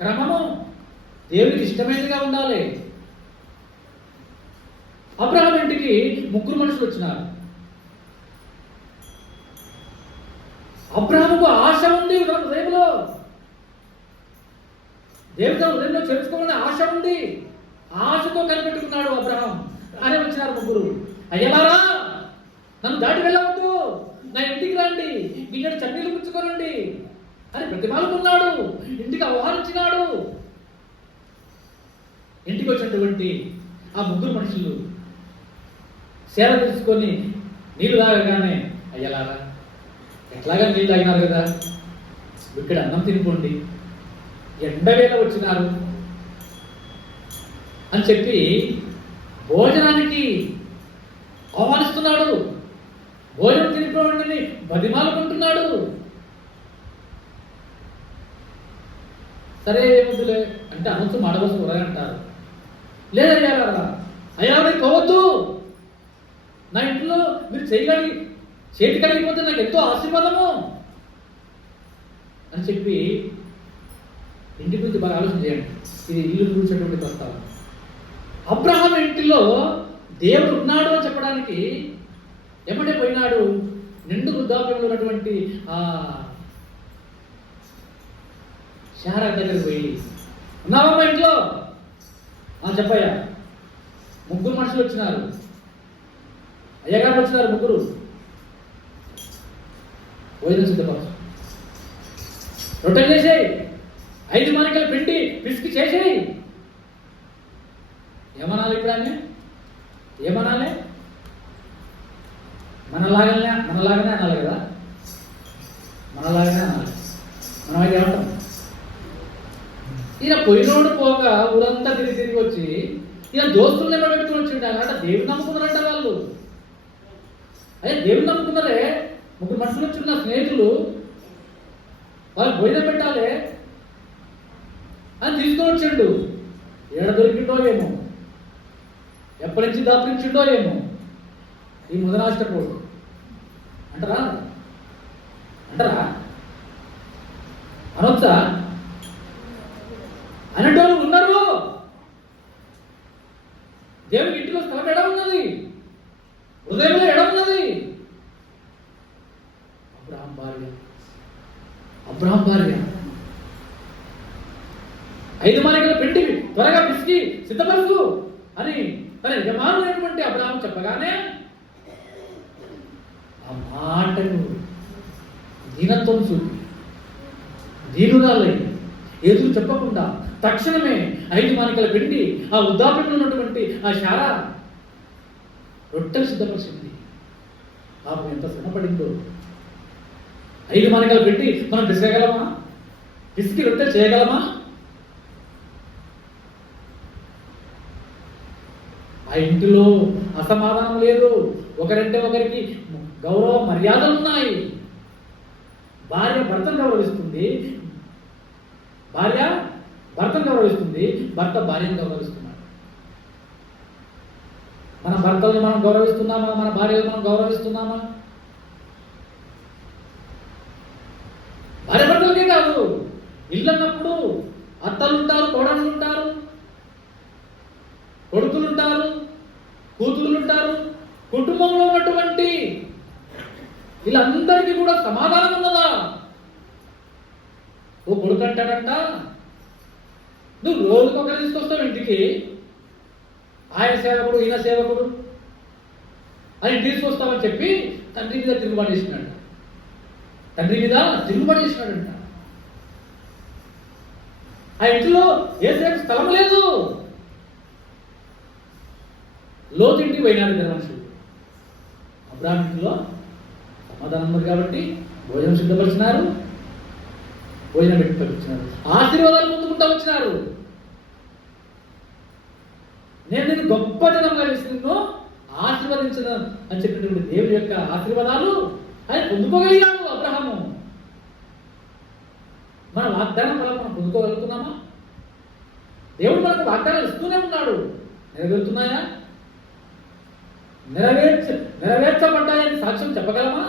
క్రమము దేవుడికి ఇష్టమైనదిగా ఉండాలి. అబ్రహాం ఇంటికి 3 మనుషులు వచ్చినారు. అబ్రహాముకు ఆశ ఉంది తన హృదయంలో, దేవుడు తన హృదయంలో చేర్చుకోవాలని ఆశ ఉంది. ఆశతో కనిపెట్టుకున్నాడు అబ్రహాం. అనే వచ్చినారు 3. అయ్యలారా, నన్ను దాటి వెళ్ళవద్దు, నా ఇంటికి రండి, గిన్నెడు చన్నీళ్ళు పుచ్చుకోనండి అని ప్రతిమాలుకున్నాడు. ఇంటికి ఆహ్వానించినాడు. ఇంటికి వచ్చినటువంటి ఆ 3 మనుషులు సేద తీసుకొని నీళ్ళు తాగగానే అయ్యలారా ఎట్లాగా నీళ్ళు తాగినారు కదా, ఇక్కడ అన్నం తినిపోండి, ఎండవేళ వచ్చినారు అని చెప్పి భోజనానికి ఆహ్వానిస్తున్నాడు. భోజనం తినిపోండి బతిమాలుకుంటున్నాడు. సరే ఏముందులే అంటే అనొచ్చు, మాడవలసి ఉరగంటారు. లేదయ్యా అయ్యా మీరు పోవద్దు, నా ఇంట్లో మీరు చేతి కలిగిపోతే నాకు ఎంతో ఆశీర్వాదము అని చెప్పి ఇంటి గురించి బాగా ఆలోచన చేయండి. ఇది ఇల్లు కూర్చున్నటువంటి ప్రస్తావన. అబ్రహాం ఇంటిలో దేవుడు ఉన్నాడు అని చెప్పడానికి ఎమ్మటే పోయినాడు. నిండు వృద్ధాప్యంలో ఉన్నటువంటి శారా దగ్గరికి పోయి, ఉన్నావమ్మా ఇంట్లో? చెప్పయ్యా. ముగ్గురు మనుషులు వచ్చినారు, అయ్యగారు వచ్చినారు ముగ్గురు. భోజనం సిద్ధపరచు, రొట్టెలు చేసేయి, 5 మానికల పిండి పిసికి చేసేయి. ఏమనాలి ఇప్పుడు ఆమె? ఏమనాలి? మనలాగానే అనాలి కదా, మనలాగానే అనాలి. మనం అయితే ఏమంటాం? ఈయన పోయినోడు పోక ఊరంతా తిరిగి వచ్చి ఈయన దోస్తులు నెంబర్ పెట్టుకుని వచ్చిండు. అంటే దేవుని నమ్ముకున్నారంట వాళ్ళు. అదే దేవుని నమ్ముకున్నారే. ముగ్గురు మనుషులు వచ్చి నా స్నేహితులు, వాళ్ళు భోజనం పెట్టాలి అని తీసుకొని వచ్చిండు. ఏడ దొరికిండో ఏమో, ఎప్పటి నుంచి దాపురించిండో ఏమో ఈ ముదనాష్టపోడు. అంటారా అనొచ్చా? అనేటోళ్ళు ఉన్నారు. దేవుని ఇంటిలో స్థలం ఎడ ఉన్నది, హృదయంలో ఎడ ఉన్నది. అబ్రహాం భార్య 5 మానికల పిండి త్వరగా పిసికి సిద్ధపరచు అని తన యజమానుడైనటువంటి అబ్రహాం చెప్పగానే ఆ మాటను దీనత్వం చూపి దీనురాలై ఎదురు చెప్పకుండా తక్షణమే 5 మానికల పిండి ఆ వృద్ధాప్యంలో ఉన్నటువంటి ఆ శారా రొట్టెలు సిద్ధపరిచింది. పాపం ఎంత శ్రమపడిందో. 5 మానికల పిండి మనం పిసగలమా? పిసికి రొట్టెలు చేయగలమా? ఆ ఇంటిలో అసమాధానం లేదు. ఒకరంటే ఒకరికి గౌరవ మర్యాదలు ఉన్నాయి. భార్య భర్తను గౌరవిస్తుంది, భర్త భార్యను గౌరవిస్తున్నాడు. మన భర్తలను మనం గౌరవిస్తున్నామా? మన భార్యలను మనం గౌరవిస్తున్నామా? భార్య భర్తలకే కాదు, ఇల్లు అన్నప్పుడు అత్తలు ఉంటారు, కోడళ్ళు ఉంటారు, కొడుకులు ఉంటారు, కూతుళ్ళు ఉంటారు. కుటుంబంలో ఉన్నటువంటి వీళ్ళందరికీ కూడా సమాధానం ఉన్నదా? ఓ కొడుకు అంటాడంట, నువ్వు రోజుకొకరు తీసుకొస్తావు ఇంటికి, ఆయన సేవకుడు ఈయన సేవకుడు అని తీసుకొస్తామని చెప్పి తండ్రి మీద తిరుగుబాటు చేసినాడంట. ఆ ఇంట్లో ఏసేపు స్థలం లేదు. లోతు ఇంటికి పోయినాడు ఇద్దరు మనుషులు. అబ్రాహాం ఇంట్లో సమాధానం ఉంది కాబట్టి భోజనం సిద్ధపరిచినారు, భోజనం పెట్టి వచ్చినారు, ఆశీర్వాదాలు పొందుకుంటా వచ్చినారు. నేను నేను గొప్ప జనంగా నిన్ను ఆశీర్వదించను అని చెప్పినటువంటి దేవుని యొక్క ఆశీర్వాదాలు ఆయన పొందుకోగలిగాడు అబ్రహాము. మన వాగ్దానం వల్ల మనం పొందుకోగలుగుతున్నామా? దేవుడు మనకు వాగ్దానాలు ఇస్తూనే ఉన్నాడు. నెరవేరుతున్నాయా? నెరవేర్చబడ్డాయని సాక్ష్యం చెప్పగలమా?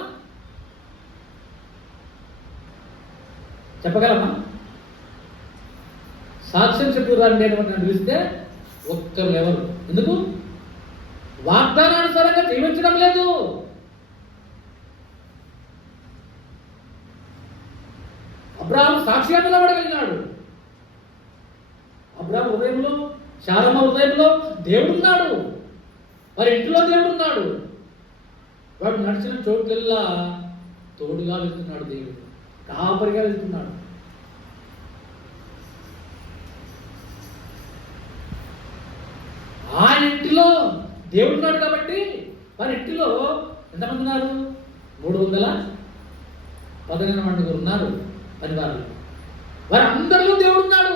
సాక్ష్యం చెప్పురండి అని నన్ను పిలిస్తే ఒక్కరు ఎవరు? ఎందుకు? వాగ్దానానుసారంగా జీవించడం లేదు. అబ్రాహాం సాక్షిగా నిలబడగలిగినాడు. అబ్రాహాం హృదయంలో, శారమ్మ హృదయంలో దేవుడున్నాడు, వారి ఇంట్లో దేవుడున్నాడు. వాడు నడిచిన చోట్లల్లా తోడుగా వెళ్తున్నాడు, దేవుడు కాపరిగా వెళ్తున్నాడు. ఆ ఇంటిలో దేవుడున్నాడు కాబట్టి వారి ఇంటిలో ఎంతమంది ఉన్నారు? 318 మంది ఉన్నారు పనివారు. వారి అందరిలో దేవుడు ఉన్నాడు.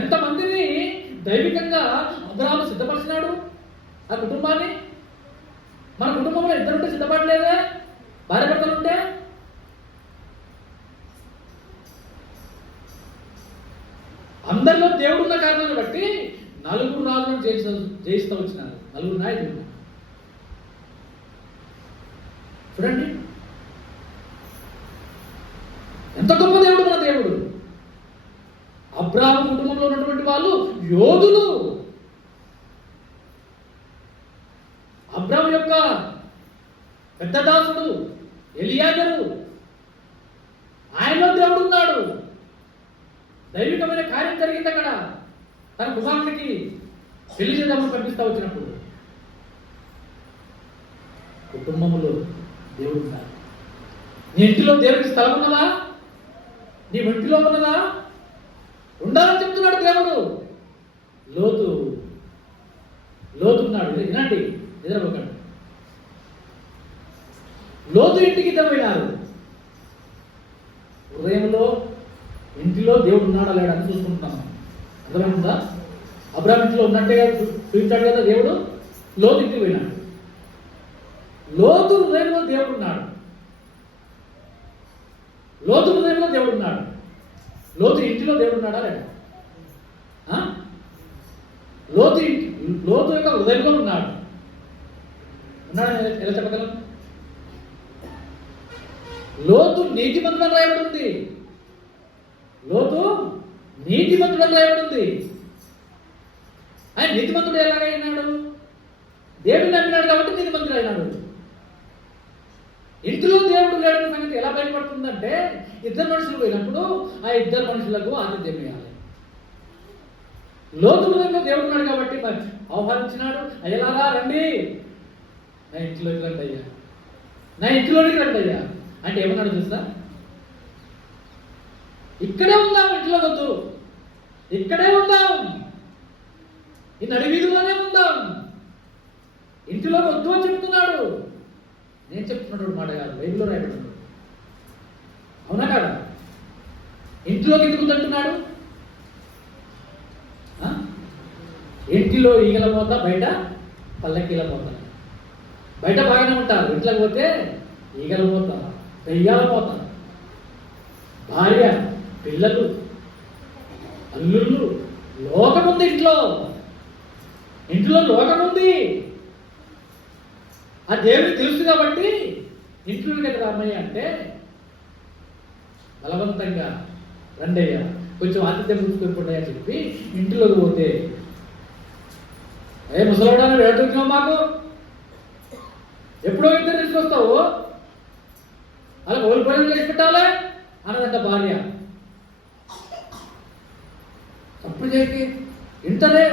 ఎంతమందిని దైవికంగా అబ్రహాము సిద్ధపరిచినాడు ఆ కుటుంబాన్ని. మన కుటుంబంలో ఇద్దరుంటే సిద్ధపడలేదే, భార్య భర్తలు ఉంటే. అందరిలో దేవుడు ఉన్న కారణాన్ని బట్టి 4 రాజులను జయిస్తూ వచ్చినారు. 4 నాయకులు. చూడండి ఎంత గొప్ప దేవుడు మన దేవుడు. అబ్రాహాము కుటుంబంలో ఉన్నటువంటి వాళ్ళు యోధులు. అబ్రాహాము యొక్క పెద్ద దాసుడు ఎలియాజరు, ఆయనలో దేవుడు ఉన్నాడు. దైవికమైన కార్యం జరిగింది అక్కడ. తన కుమారునికి పెళ్లి చేద్దామని పంపిస్తా వచ్చినప్పుడు కుటుంబంలో దేవుడు ఉన్నాడు. నీ ఇంటిలో దేవుడికి స్థలం ఉన్నదా? నీ ఇంటిలో ఉన్నదా? ఉండాలని చెప్తున్నాడు దేవుడు. లోతు ఉన్నాడు. వినండి, నిద్రపోకండి. లోతు ఇంటికి ఇద్దరు పోయినారు. హృదయంలో ఇంటిలో దేవుడు ఉన్నాడా లేడా అని చూసుకుంటున్నాం. అర్థమైందా? అబ్రాహాము ఇంటిలో ఉన్నట్టుగా చూపించాడు కదా దేవుడు. లోతు ఇంటికి పోయినాడు. లోతు హృదయంలో దేవుడు ఉన్నాడు. లోతు హృదయంలో దేవుడు ఉన్నాడు. లోతు ఇంటిలో దేవుడు ఉన్నాడా లేదా? లోతు యొక్క హృదయంలో ఉన్నాడు. ఉన్నాడా? ఎలా చెప్పగలం? లోతు నీతిమంతుడని రాయబడింది. లోతు నీతిమంతుడని రాయబడింది. ఆయన నీతిమంతుడు ఎలాగైనాడు? దేవుడిని నమ్మినాడు కాబట్టి నీతిమంతుడు అయినాడు. ఇంటిలో దేవుడు లేడన్న సంగతి ఎలా బయటపడుతుందంటే, ఇద్దరు మనుషులు పోయినప్పుడు ఆ ఇద్దరు మనుషులకు ఆతిథ్యం ఇవ్వాలి. లోతు హృదయంలో దేవుడు ఉన్నాడు కాబట్టి ఆహ్వానించినాడు. అయ్యలారా రండి, నా ఇంటిలోకి రండి అయ్యా, నా ఇంటిలోనికి రండి అయ్యా అంటే ఏమన్నాడు చూస్తా? ఇక్కడే ఉందాం, ఇంట్లో వద్దు, ఇక్కడే ఉందాం, ఈ నడివీధుల్లోనే ఉందాం, ఇంటిలో వద్దు అని చెప్తున్నాడు. నేను చెప్తున్నాడు మాట కాదు, బైబిల్లో రాయబడి. అవునా కాదా? ఇంటిలోకి ఎందుకు అంటున్నాడు? ఇంటిలో ఈగల పోతా, బయట పల్లకీల పోతా. బయట బాగానే ఉంటారు, ఇంట్లోకి పోతే ఈగల పోతా, దెయ్యాల పోతా, భార్య, పిల్లలు, అల్లుళ్ళు, లోకం ఉంది ఇంట్లో. ఇంట్లో లోకం ఉంది. ఆ దేవుడికి తెలుసు కాబట్టి ఇంట్లోకి ఎక్కడ అమ్మయ్య అంటే బలవంతంగా రండయ్య, కొంచెం ఆతిథ్యం చూసుకుంటాయని చెప్పి ఇంటిలోకి పోతే, ఏ ముసలవడానికి వేడుతున్నావు మాకు, ఎప్పుడో ఇద్దరు తీసుకొస్తావు, అలా ఓడిపోయిన చేసి పెట్టాలి అన్నదంట భార్య. తప్పుడు చేయకి ఇంటనే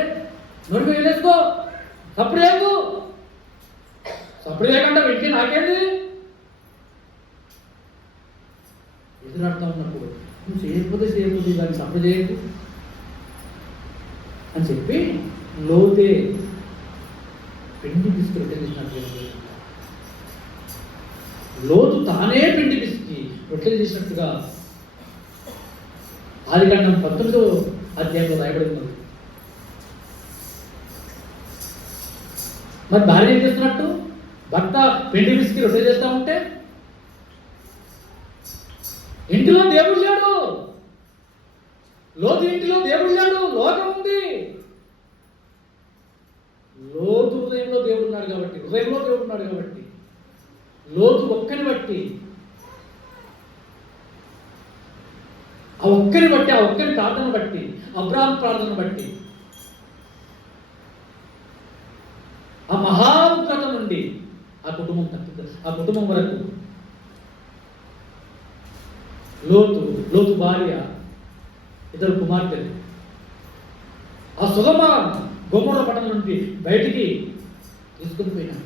నోటికి వెళ్ళేసుకో, తప్పుడు చేయకు, తప్పుడు చేయకుండా వెంటనే నాకేంది ఎదురాడుతూ ఉన్నప్పుడు నువ్వు చేయకపోతే దాన్ని తప్పుడు చేయకు అని చెప్పి లోతే పిండి పిసికి రొట్టెలు చేసినట్టు, లోతు తానే పిండి పిసికి రొట్టెలు చేసినట్టుగా ఆదికాండం 19వ అధ్యాయంలో రాయబడింది. మరి భార్య ఏం చేస్తున్నట్టు? భర్త పిండి పిసికి రొట్టెలు చేస్తూ ఉంటే ఇంటిలో దేవుడు లేడు. లోతు ఇంటిలో దేవుడు లేడు, లోకం ఉంది. లోతు హృదయంలో దేవుడు ఉన్నాడు కాబట్టి, హృదయంలో దేవుడు ఉన్నాడు కాబట్టి, లోతు ఒక్కని బట్టి, ఆ ఒక్కని ప్రార్థన బట్టి, అబ్రాహాము ప్రార్థన బట్టి, ఆ మహాఉగ్రత నుండి ఆ కుటుంబం వరకు లోతు భార్య, ఇద్దరు కుమార్తెలు ఆ సుగమ గొమొర్రా పట్టణం నుండి బయటికి తీసుకుని పోయినాడు.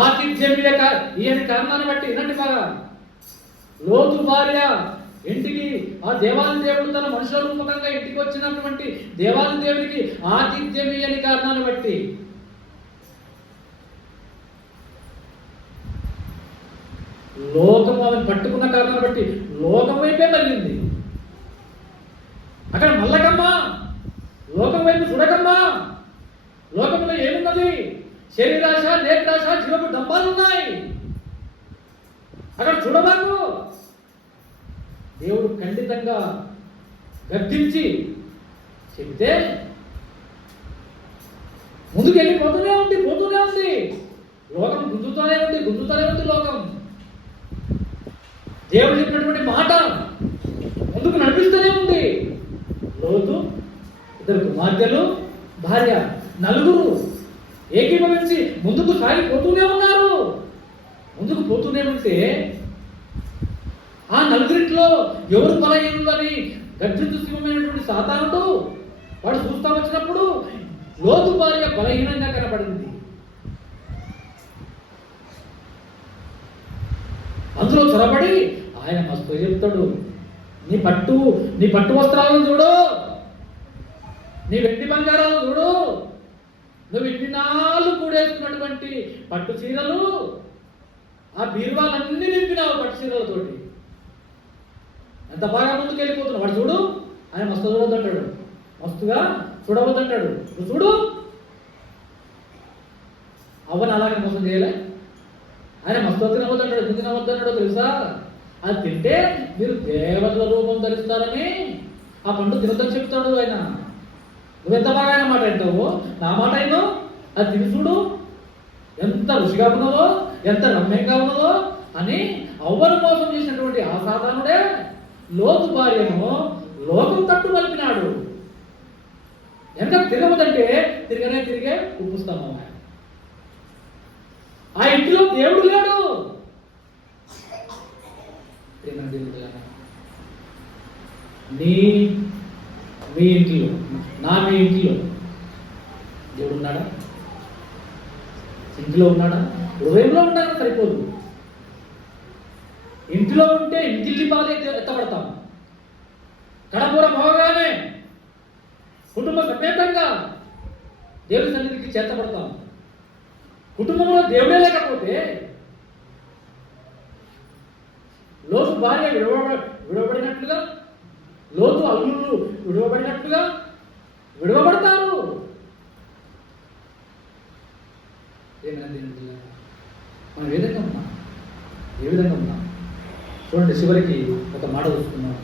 ఆతిథ్యం ఈయన కారణాన్ని బట్టి వినండి బాగా. లోతు భార్య ఇంటికి ఆ దేవాది దేవుడు తన మనుషుల రూపకంగా ఇంటికి వచ్చినటువంటి దేవాది దేవుడికి ఆతిథ్యం ఇయ్యని కారణాన్ని బట్టి లోకం ఆమెను పట్టుకున్న కారణాన్ని బట్టి లోకం వైపే మళ్ళింది. అక్కడ మల్లకమ్మా, లోకం వైపు చూడకమ్మా. లోకంలో ఏమున్నది? శరీరాశ, నేత్రాశ, జీవపు డంబాలు ఉన్నాయి. అక్కడ చూడబాకు. దేవుడు ఖండితంగా గద్దించి చెప్తే ముందుకు వెళ్ళిపోతూనే ఉంది. లోకం గుంజుతూనే ఉంది లోకం. దేవుడు చెప్పినటువంటి మాట ముందుకు నడిపిస్తూనే ఉంది. లోతు, 2 కుమార్తెలు, భార్య, 4 ఏకీభవించి ముందుకు సాగిపోతూనే ఉన్నారు. ముందుకు పోతూనే ఉంటే ఆ 4 ఎవరు బలహీనులని గర్జించు సింహమైనటువంటి సాతానుడు వాడు చూస్తా వచ్చినప్పుడు లోతు భార్య బలహీనంగా కనబడింది. అందులో చొరబడి ఆయన మస్తు చెప్తాడు, నీ పట్టు వస్త్రాలను చూడు, నీ వెండి బంగారాలను చూడు, నువ్వు ఇన్ని నాళ్ళు కూడేసుకున్నటువంటి పట్టు చీరలు, ఆ బీరువాలన్నీ నింపినావు పట్టు చీరలతోటి. ఎంత బాగా ముందుకు వెళ్ళిపోతున్నావు. వాడు చూడు, ఆయన మస్తు చూడవద్దంటాడు, మస్తుగా చూడవద్దంటాడు. నువ్వు చూడు, అవ్వని అలాగే మోసం చేయలే. ఆయన మస్తు తినవద్దంటాడు, ఎందుకు తినవద్దన్నాడో తెలుసా? అది తింటే మీరు దేవతల రూపం ధరిస్తారని ఆ పండు తినొద్దని చెప్తాడు ఆయన. నువ్వెంత బాగా ఆయన మాట వింటావు, నా మాట అయినో అది తిని చూడు, ఎంత రుచిగా ఉన్నదో, ఎంత రమ్యంగా ఉన్నదో అని అవ్వను మోసం చేసినటువంటి ఆ సాధారణుడే లోతు భార్యను లోకం తట్టు మలిపినాడు. ఎంత తిరగదంటే తిరిగే ఉప్పుస్తాము. ఆ ఇంటిలో దేవుడు లేడు. మీ ఇంటిలో, మీ ఇంటిలో దేవుడు ఉన్నాడా? ఇంటిలో ఉన్నాడా? హృదయంలో ఉన్నాడా? సరిపోదు. ఇంటిలో ఉంటే ఇంటిల్లి బాధ ఎత్తబడతాం. కడపూర మోగానే కుటుంబ సమేతంగా దేవుడి సన్నిధికి చేర్చబడతాం. కుటుంబంలో దేవుడే లేకపోతే లోతు భార్య విడవబడినట్లుగా, లోతు అల్లుళ్ళు విడవబడినట్లుగా విడవబడతారు. మనం ఏ విధంగా ఉన్నాం చూడండి. చివరికి ఒక మాట చూసుకున్నాం.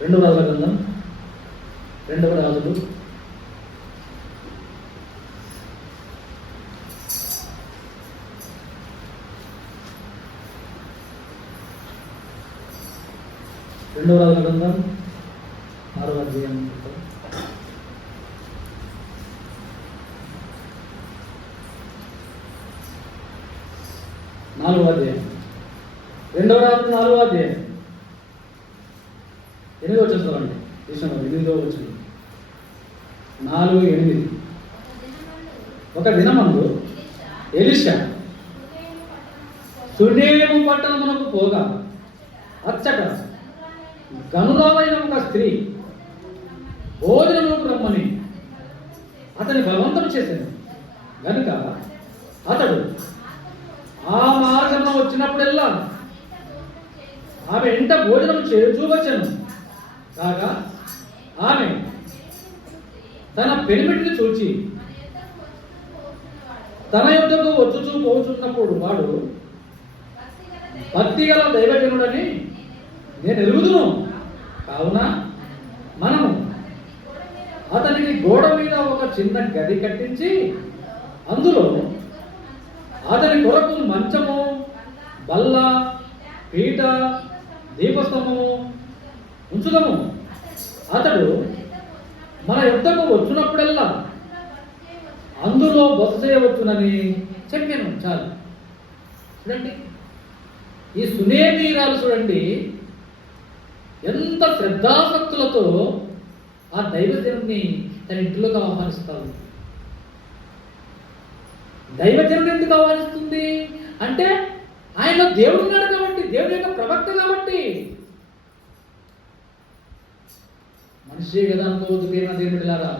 2వ రాజుల గ్రంథం 2వ రాజులు 2వ రాజుల గ్రంథం 6వ అధ్యాయం 4వ అధ్యాయం 2వ రాజులు 4వ అధ్యాయం 8వ వచనం. డిసెంబర్ 8వ వచనం 4:8. ఒక దినమందు ఎలీషా సునేము పట్టణమునకు పోగా అచ్చట గనురాలైన ఒక స్త్రీ భోజనముకు రమ్మని అతని బలవంతం చేశాను గనుక అతడు ఆ మార్గంలో వచ్చినప్పుడెల్లా ఆమె ఇంట భోజనం చూపచ్చను. కాగా ఆమె తన పెనిమిటిని చూచి తన యొద్దకు వచ్చుచూ పోచున్నప్పుడు వాడు భక్తిగల దైవజనుడని నేను ఎరుగుదును. కావున మనము అతనికి గోడ మీద ఒక చిన్న గది కట్టించి అందులో అతని కొరకు మంచము, బల్ల, పీట, దీపస్తంభము ఉంచుదాము. అతడు మన యుద్ధకు వచ్చినప్పుడల్లా అందులో బస చేయవచ్చునని చెప్పాను. చాలు. చూడండి, ఈ సునేమీరాలు చూడండి ఎంత శ్రద్ధాసక్తులతో ఆ దైవజనుడిని తన ఇంటిలోకి ఆహ్వానిస్తారు. దైవజనుడు ఎందుకు ఆహ్వానిస్తుంది అంటే ఆయనలో దేవుడు ఉన్నాడు కాబట్టి. దేవుని యొక్క ప్రవక్త కాబట్టి. మనిషే కదా అనుకోవద్దు దేవుని బిడ్డలారా.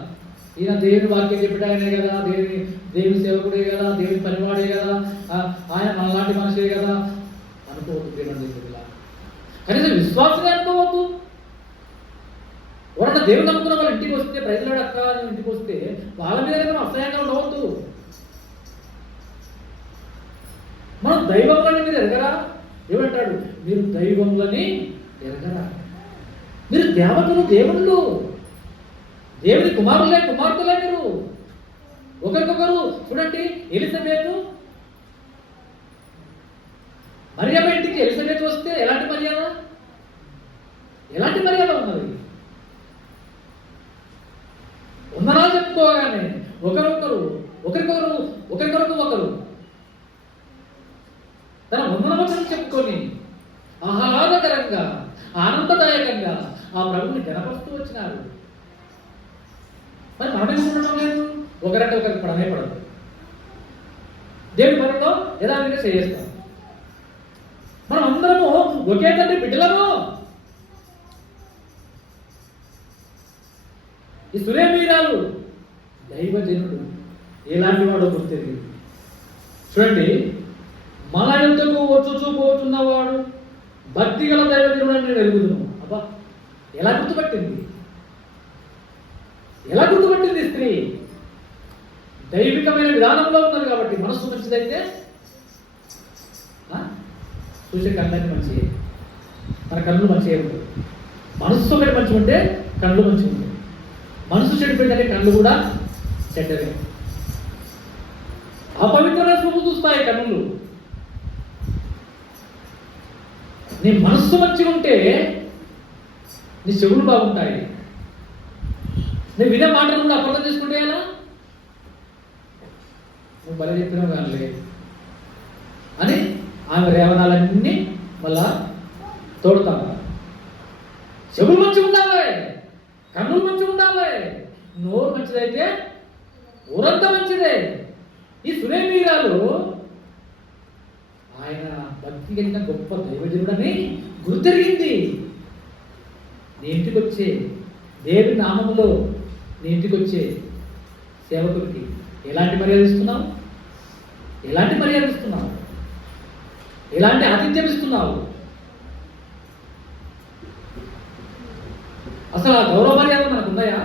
ఈయన దేవుని వాక్యం చెప్పడాయనే కదా, దేవుని సేవకుడే కదా, దేవుని పనివాడే కదా, ఆయన మనలాంటి మనిషే కదా అనుకోవద్దు దేవుని బిడ్డలారా. కనీసం విశ్వాసమే అనుకోవద్దు. ఎవరన్నా దేవుని నమ్ముకున్న వాళ్ళ ఇంటికి వస్తే, ప్రజలాడు అక్క ఇంటికి వస్తే వాళ్ళ మీద మనం అసహ్యంగా ఉండవద్దు. మనం దైవంలని మీరు ఎరగరా? ఏమంటాడు? మీరు దైవంలని ఎరగరా? మీరు దేవతలు, దేవుళ్ళు, దేవుని కుమార్తెలే మీరు. ఒకరికొకరు చూడండి. ఎలిజబెత్, మరియమ్మ ఇంటికి ఎలిజబెత్ వస్తే ఎలాంటి మర్యాద ఉన్నది? వందనాలు చెప్పుకోగానే ఒకరికొకరు తన వందనవచనం చెప్పుకొని ఆహ్లాదకరంగా, ఆనందదాయకంగా ఆ ప్రభుని గణపరుస్తూ వచ్చినారు. మరి మనమే ఉండడం లేదు. ఒకరంటే ఒకరికి పడనే పడదు. దేవుని పనిలో యథావిధిగా చేస్తాం. మనం అందరము ఒకే తండ్రి బిడ్డలము. ఈ సురేమీరాలు దైవజనుడు ఎలాంటి వాడో గుర్తెరిగి చూడండి. మన యుద్ధకు వచ్చుచూపోతున్నవాడు భక్తి గల దైవజనుడు అని నేను ఎరుగుదును. అబ్బా, ఎలా గుర్తుపట్టింది స్త్రీ? దైవికమైన విధానంలో ఉన్నది కాబట్టి. మనస్సు మంచిదైతే చూసే కళ్ళని మంచి, మన కళ్ళు మంచిగా ఉంటుంది. మనస్సు ఒకటి మంచిగా ఉంటే కళ్ళు మంచిగా ఉంటాయి. మనసు చెడిపోయిందంటే కళ్ళు కూడా చెడ్డవే. అపవిత్రమైన చూపు చూస్తాయి కన్నులు. నీ మనస్సు మంచిగా ఉంటే నీ చెవులు బాగుంటాయి. నువ్వు వినే మాటలు కూడా అర్థం చేసుకుంటే ఎలా? నువ్వు బలి చెప్పినావు కానీ అని ఆమె రేవనాలన్నీ మళ్ళా తోడుతాము. చెవులు మంచిగా ఉండాలి, కన్నులు మంచిగా ఉండాలి, నోరు మంచిదైతే ఊరంతా మంచిదే. ఈ సురేమీరాలు ఆయన భక్తి కలిగిన గొప్ప దైవజనుడని గుర్తెరిగింది. నీ ఇంటికి వచ్చే దేవుని నామములో నీ ఇంటికి వచ్చే సేవకుడికి ఎలాంటి మర్యాద ఇస్తున్నావు? ఎలాంటి ఆతిథ్యం ఇస్తున్నావు? అసలు ఆ గౌరవ మర్యాదలు మనకు ఉన్నాయా?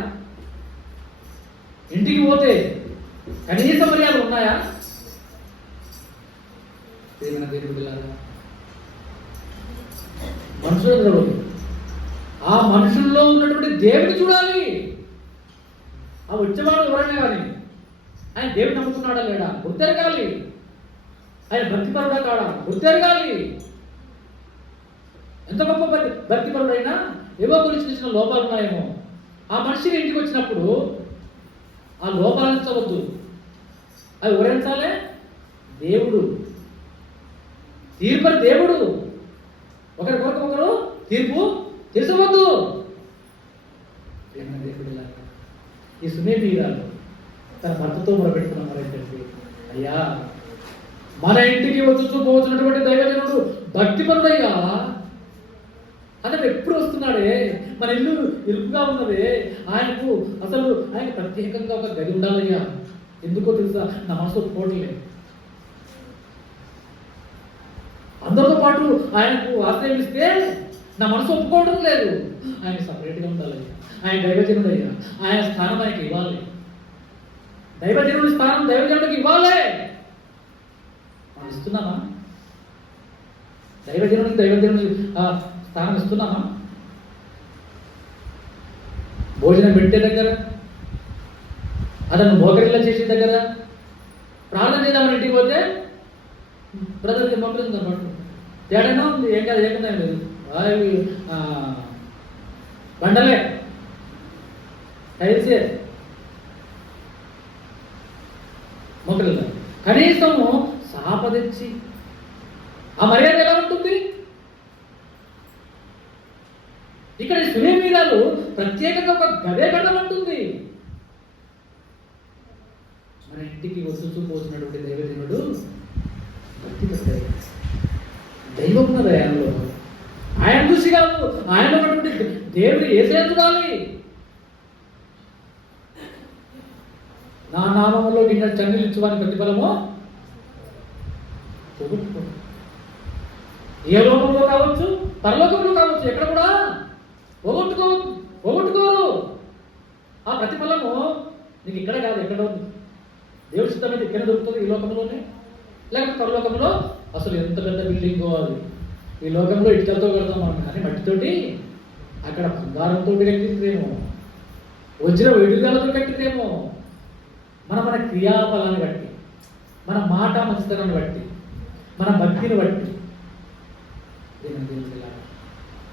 ఇంటికి పోతే కనీస మర్యాదలు ఉన్నాయా? మనుషులు చూడాలి. ఆ మనుషుల్లో ఉన్నటువంటి దేవుని చూడాలి. ఆ వచ్చేవాడు ఎవరైనా కానీ ఆయన దేవుడు నమ్ముతున్నాడా లేడా గుర్తెరగాలి. ఆయన భక్తిపరుడా కాడా గుర్తెరగాలి. ఎంత గొప్ప భక్తిపరుడైనా ఏవో కొన్ని చిన్న చిన్న లోపాలు ఉన్నాయేమో. ఆ మనిషిని ఇంటికి వచ్చినప్పుడు ఆ లోపాలు ఎంచవద్దు. అవి వివరించాలే. దేవుడు తీర్పని దేవుడు. ఒకరి కొరకు ఒకరు తీర్పు తీర్చవద్దు. ఈ సునేమీరాలు తన భర్తతో మొరపెట్టుకున్నారు ఏంటంటే, అయ్యా మన ఇంటికి వచ్చుపోతున్నటువంటి దైవజనుడు భక్తిపరుడయ్యా, అతను ఎప్పుడు వస్తున్నాడే, మన ఇల్లు ఇరుకుగా ఉన్నదే, ఆయనకు అసలు ఆయన ప్రత్యేకంగా ఒక గది ఉండాలయ్యా. ఎందుకో తెలుసా? నా మనసు ఒప్పుకోవట్లేదు. అందరితో పాటు ఆయనకు ఆశ్రయం ఇస్తే నా మనసు ఒప్పుకోవడం లేదు. ఆయన సపరేట్గా ఉండాలయ్యా. ఆయన దైవజనుడయ్యా. ఆయన స్థానం ఆయనకి ఇవ్వాలి. దైవజనుడి స్థానం దైవజనుడికి ఇవ్వాలి. మనం ఇస్తున్నామా? దైవజనుడి స్థానం ఇస్తున్నామా? భోజనం పెట్టే దగ్గర, అతను మోకరిల్లా చేసే దగ్గర, ప్రార్థన చేద్దామని ఇంటికి పోతే బ్రదర్కి పంపిస్తుంది అన్నట్టు. తేడానే ఉంది. ఏం కాదు, ఏమన్నా లేదు. అవి బండలే, టైల్సే, మొక్కలు. కనీసము సాపదించి ఆ మర్యాద ఎలా ఉంటుంది? ఇక్కడ సునేమీరాలు ప్రత్యేకంగా ఒక గదే కట్టమంటుంది. మన ఇంటికి వస్తూ పోతున్నటువంటి దైవజనుడు భక్తి పెట్టారు. దైవం ఉన్న దయాలు దేవుడు ఏసే చూడాలి. నా నామములో గిన్నె చన్నీళ్ళు ఇచ్చువాని ప్రతిఫలము పోగొట్టుకో. ఏ లోకంలో కావచ్చు, పరలోకంలో కావచ్చు, ఎక్కడ కూడా పోగొట్టుకోరు. ఆ ప్రతిఫలము నీకు ఇక్కడ కాదు, ఎక్కడ ఉంది. దేవుడి సిద్ధమైతే ఇక్కడ దొరుకుతుంది, ఈ లోకంలోనే. లేకపోతే పరలోకంలో అసలు ఎంత పెద్ద బిల్డింగ్ అది. ఈ లోకంలో ఇటుకలతో కడతాం మనం, కానీ మట్టితోటి, అక్కడ బంగారంతో కట్టిందేమో, వజ్ర వెడుగాలతో కట్టిందేమో. మన క్రియాఫలాన్ని బట్టి, మన మాట మంచితనాన్ని బట్టి, మన భక్తిని బట్టి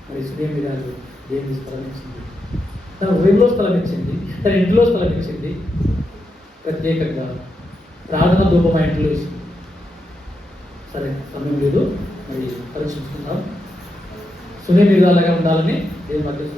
మరి సురేమి గారు దేవుని స్థలం ఇచ్చింది, తన హృదయంలో స్థలం ఇచ్చింది, తన ఇంట్లో స్థలం ఇచ్చింది. ప్రత్యేకంగా ప్రార్థన ధూపం మా ఇంట్లో ఇచ్చింది. సరే, సమయం లేదు, మరి పరీక్షించుకుందాం. సురేమి అలాగా ఉండాలని దేవుని మధ్య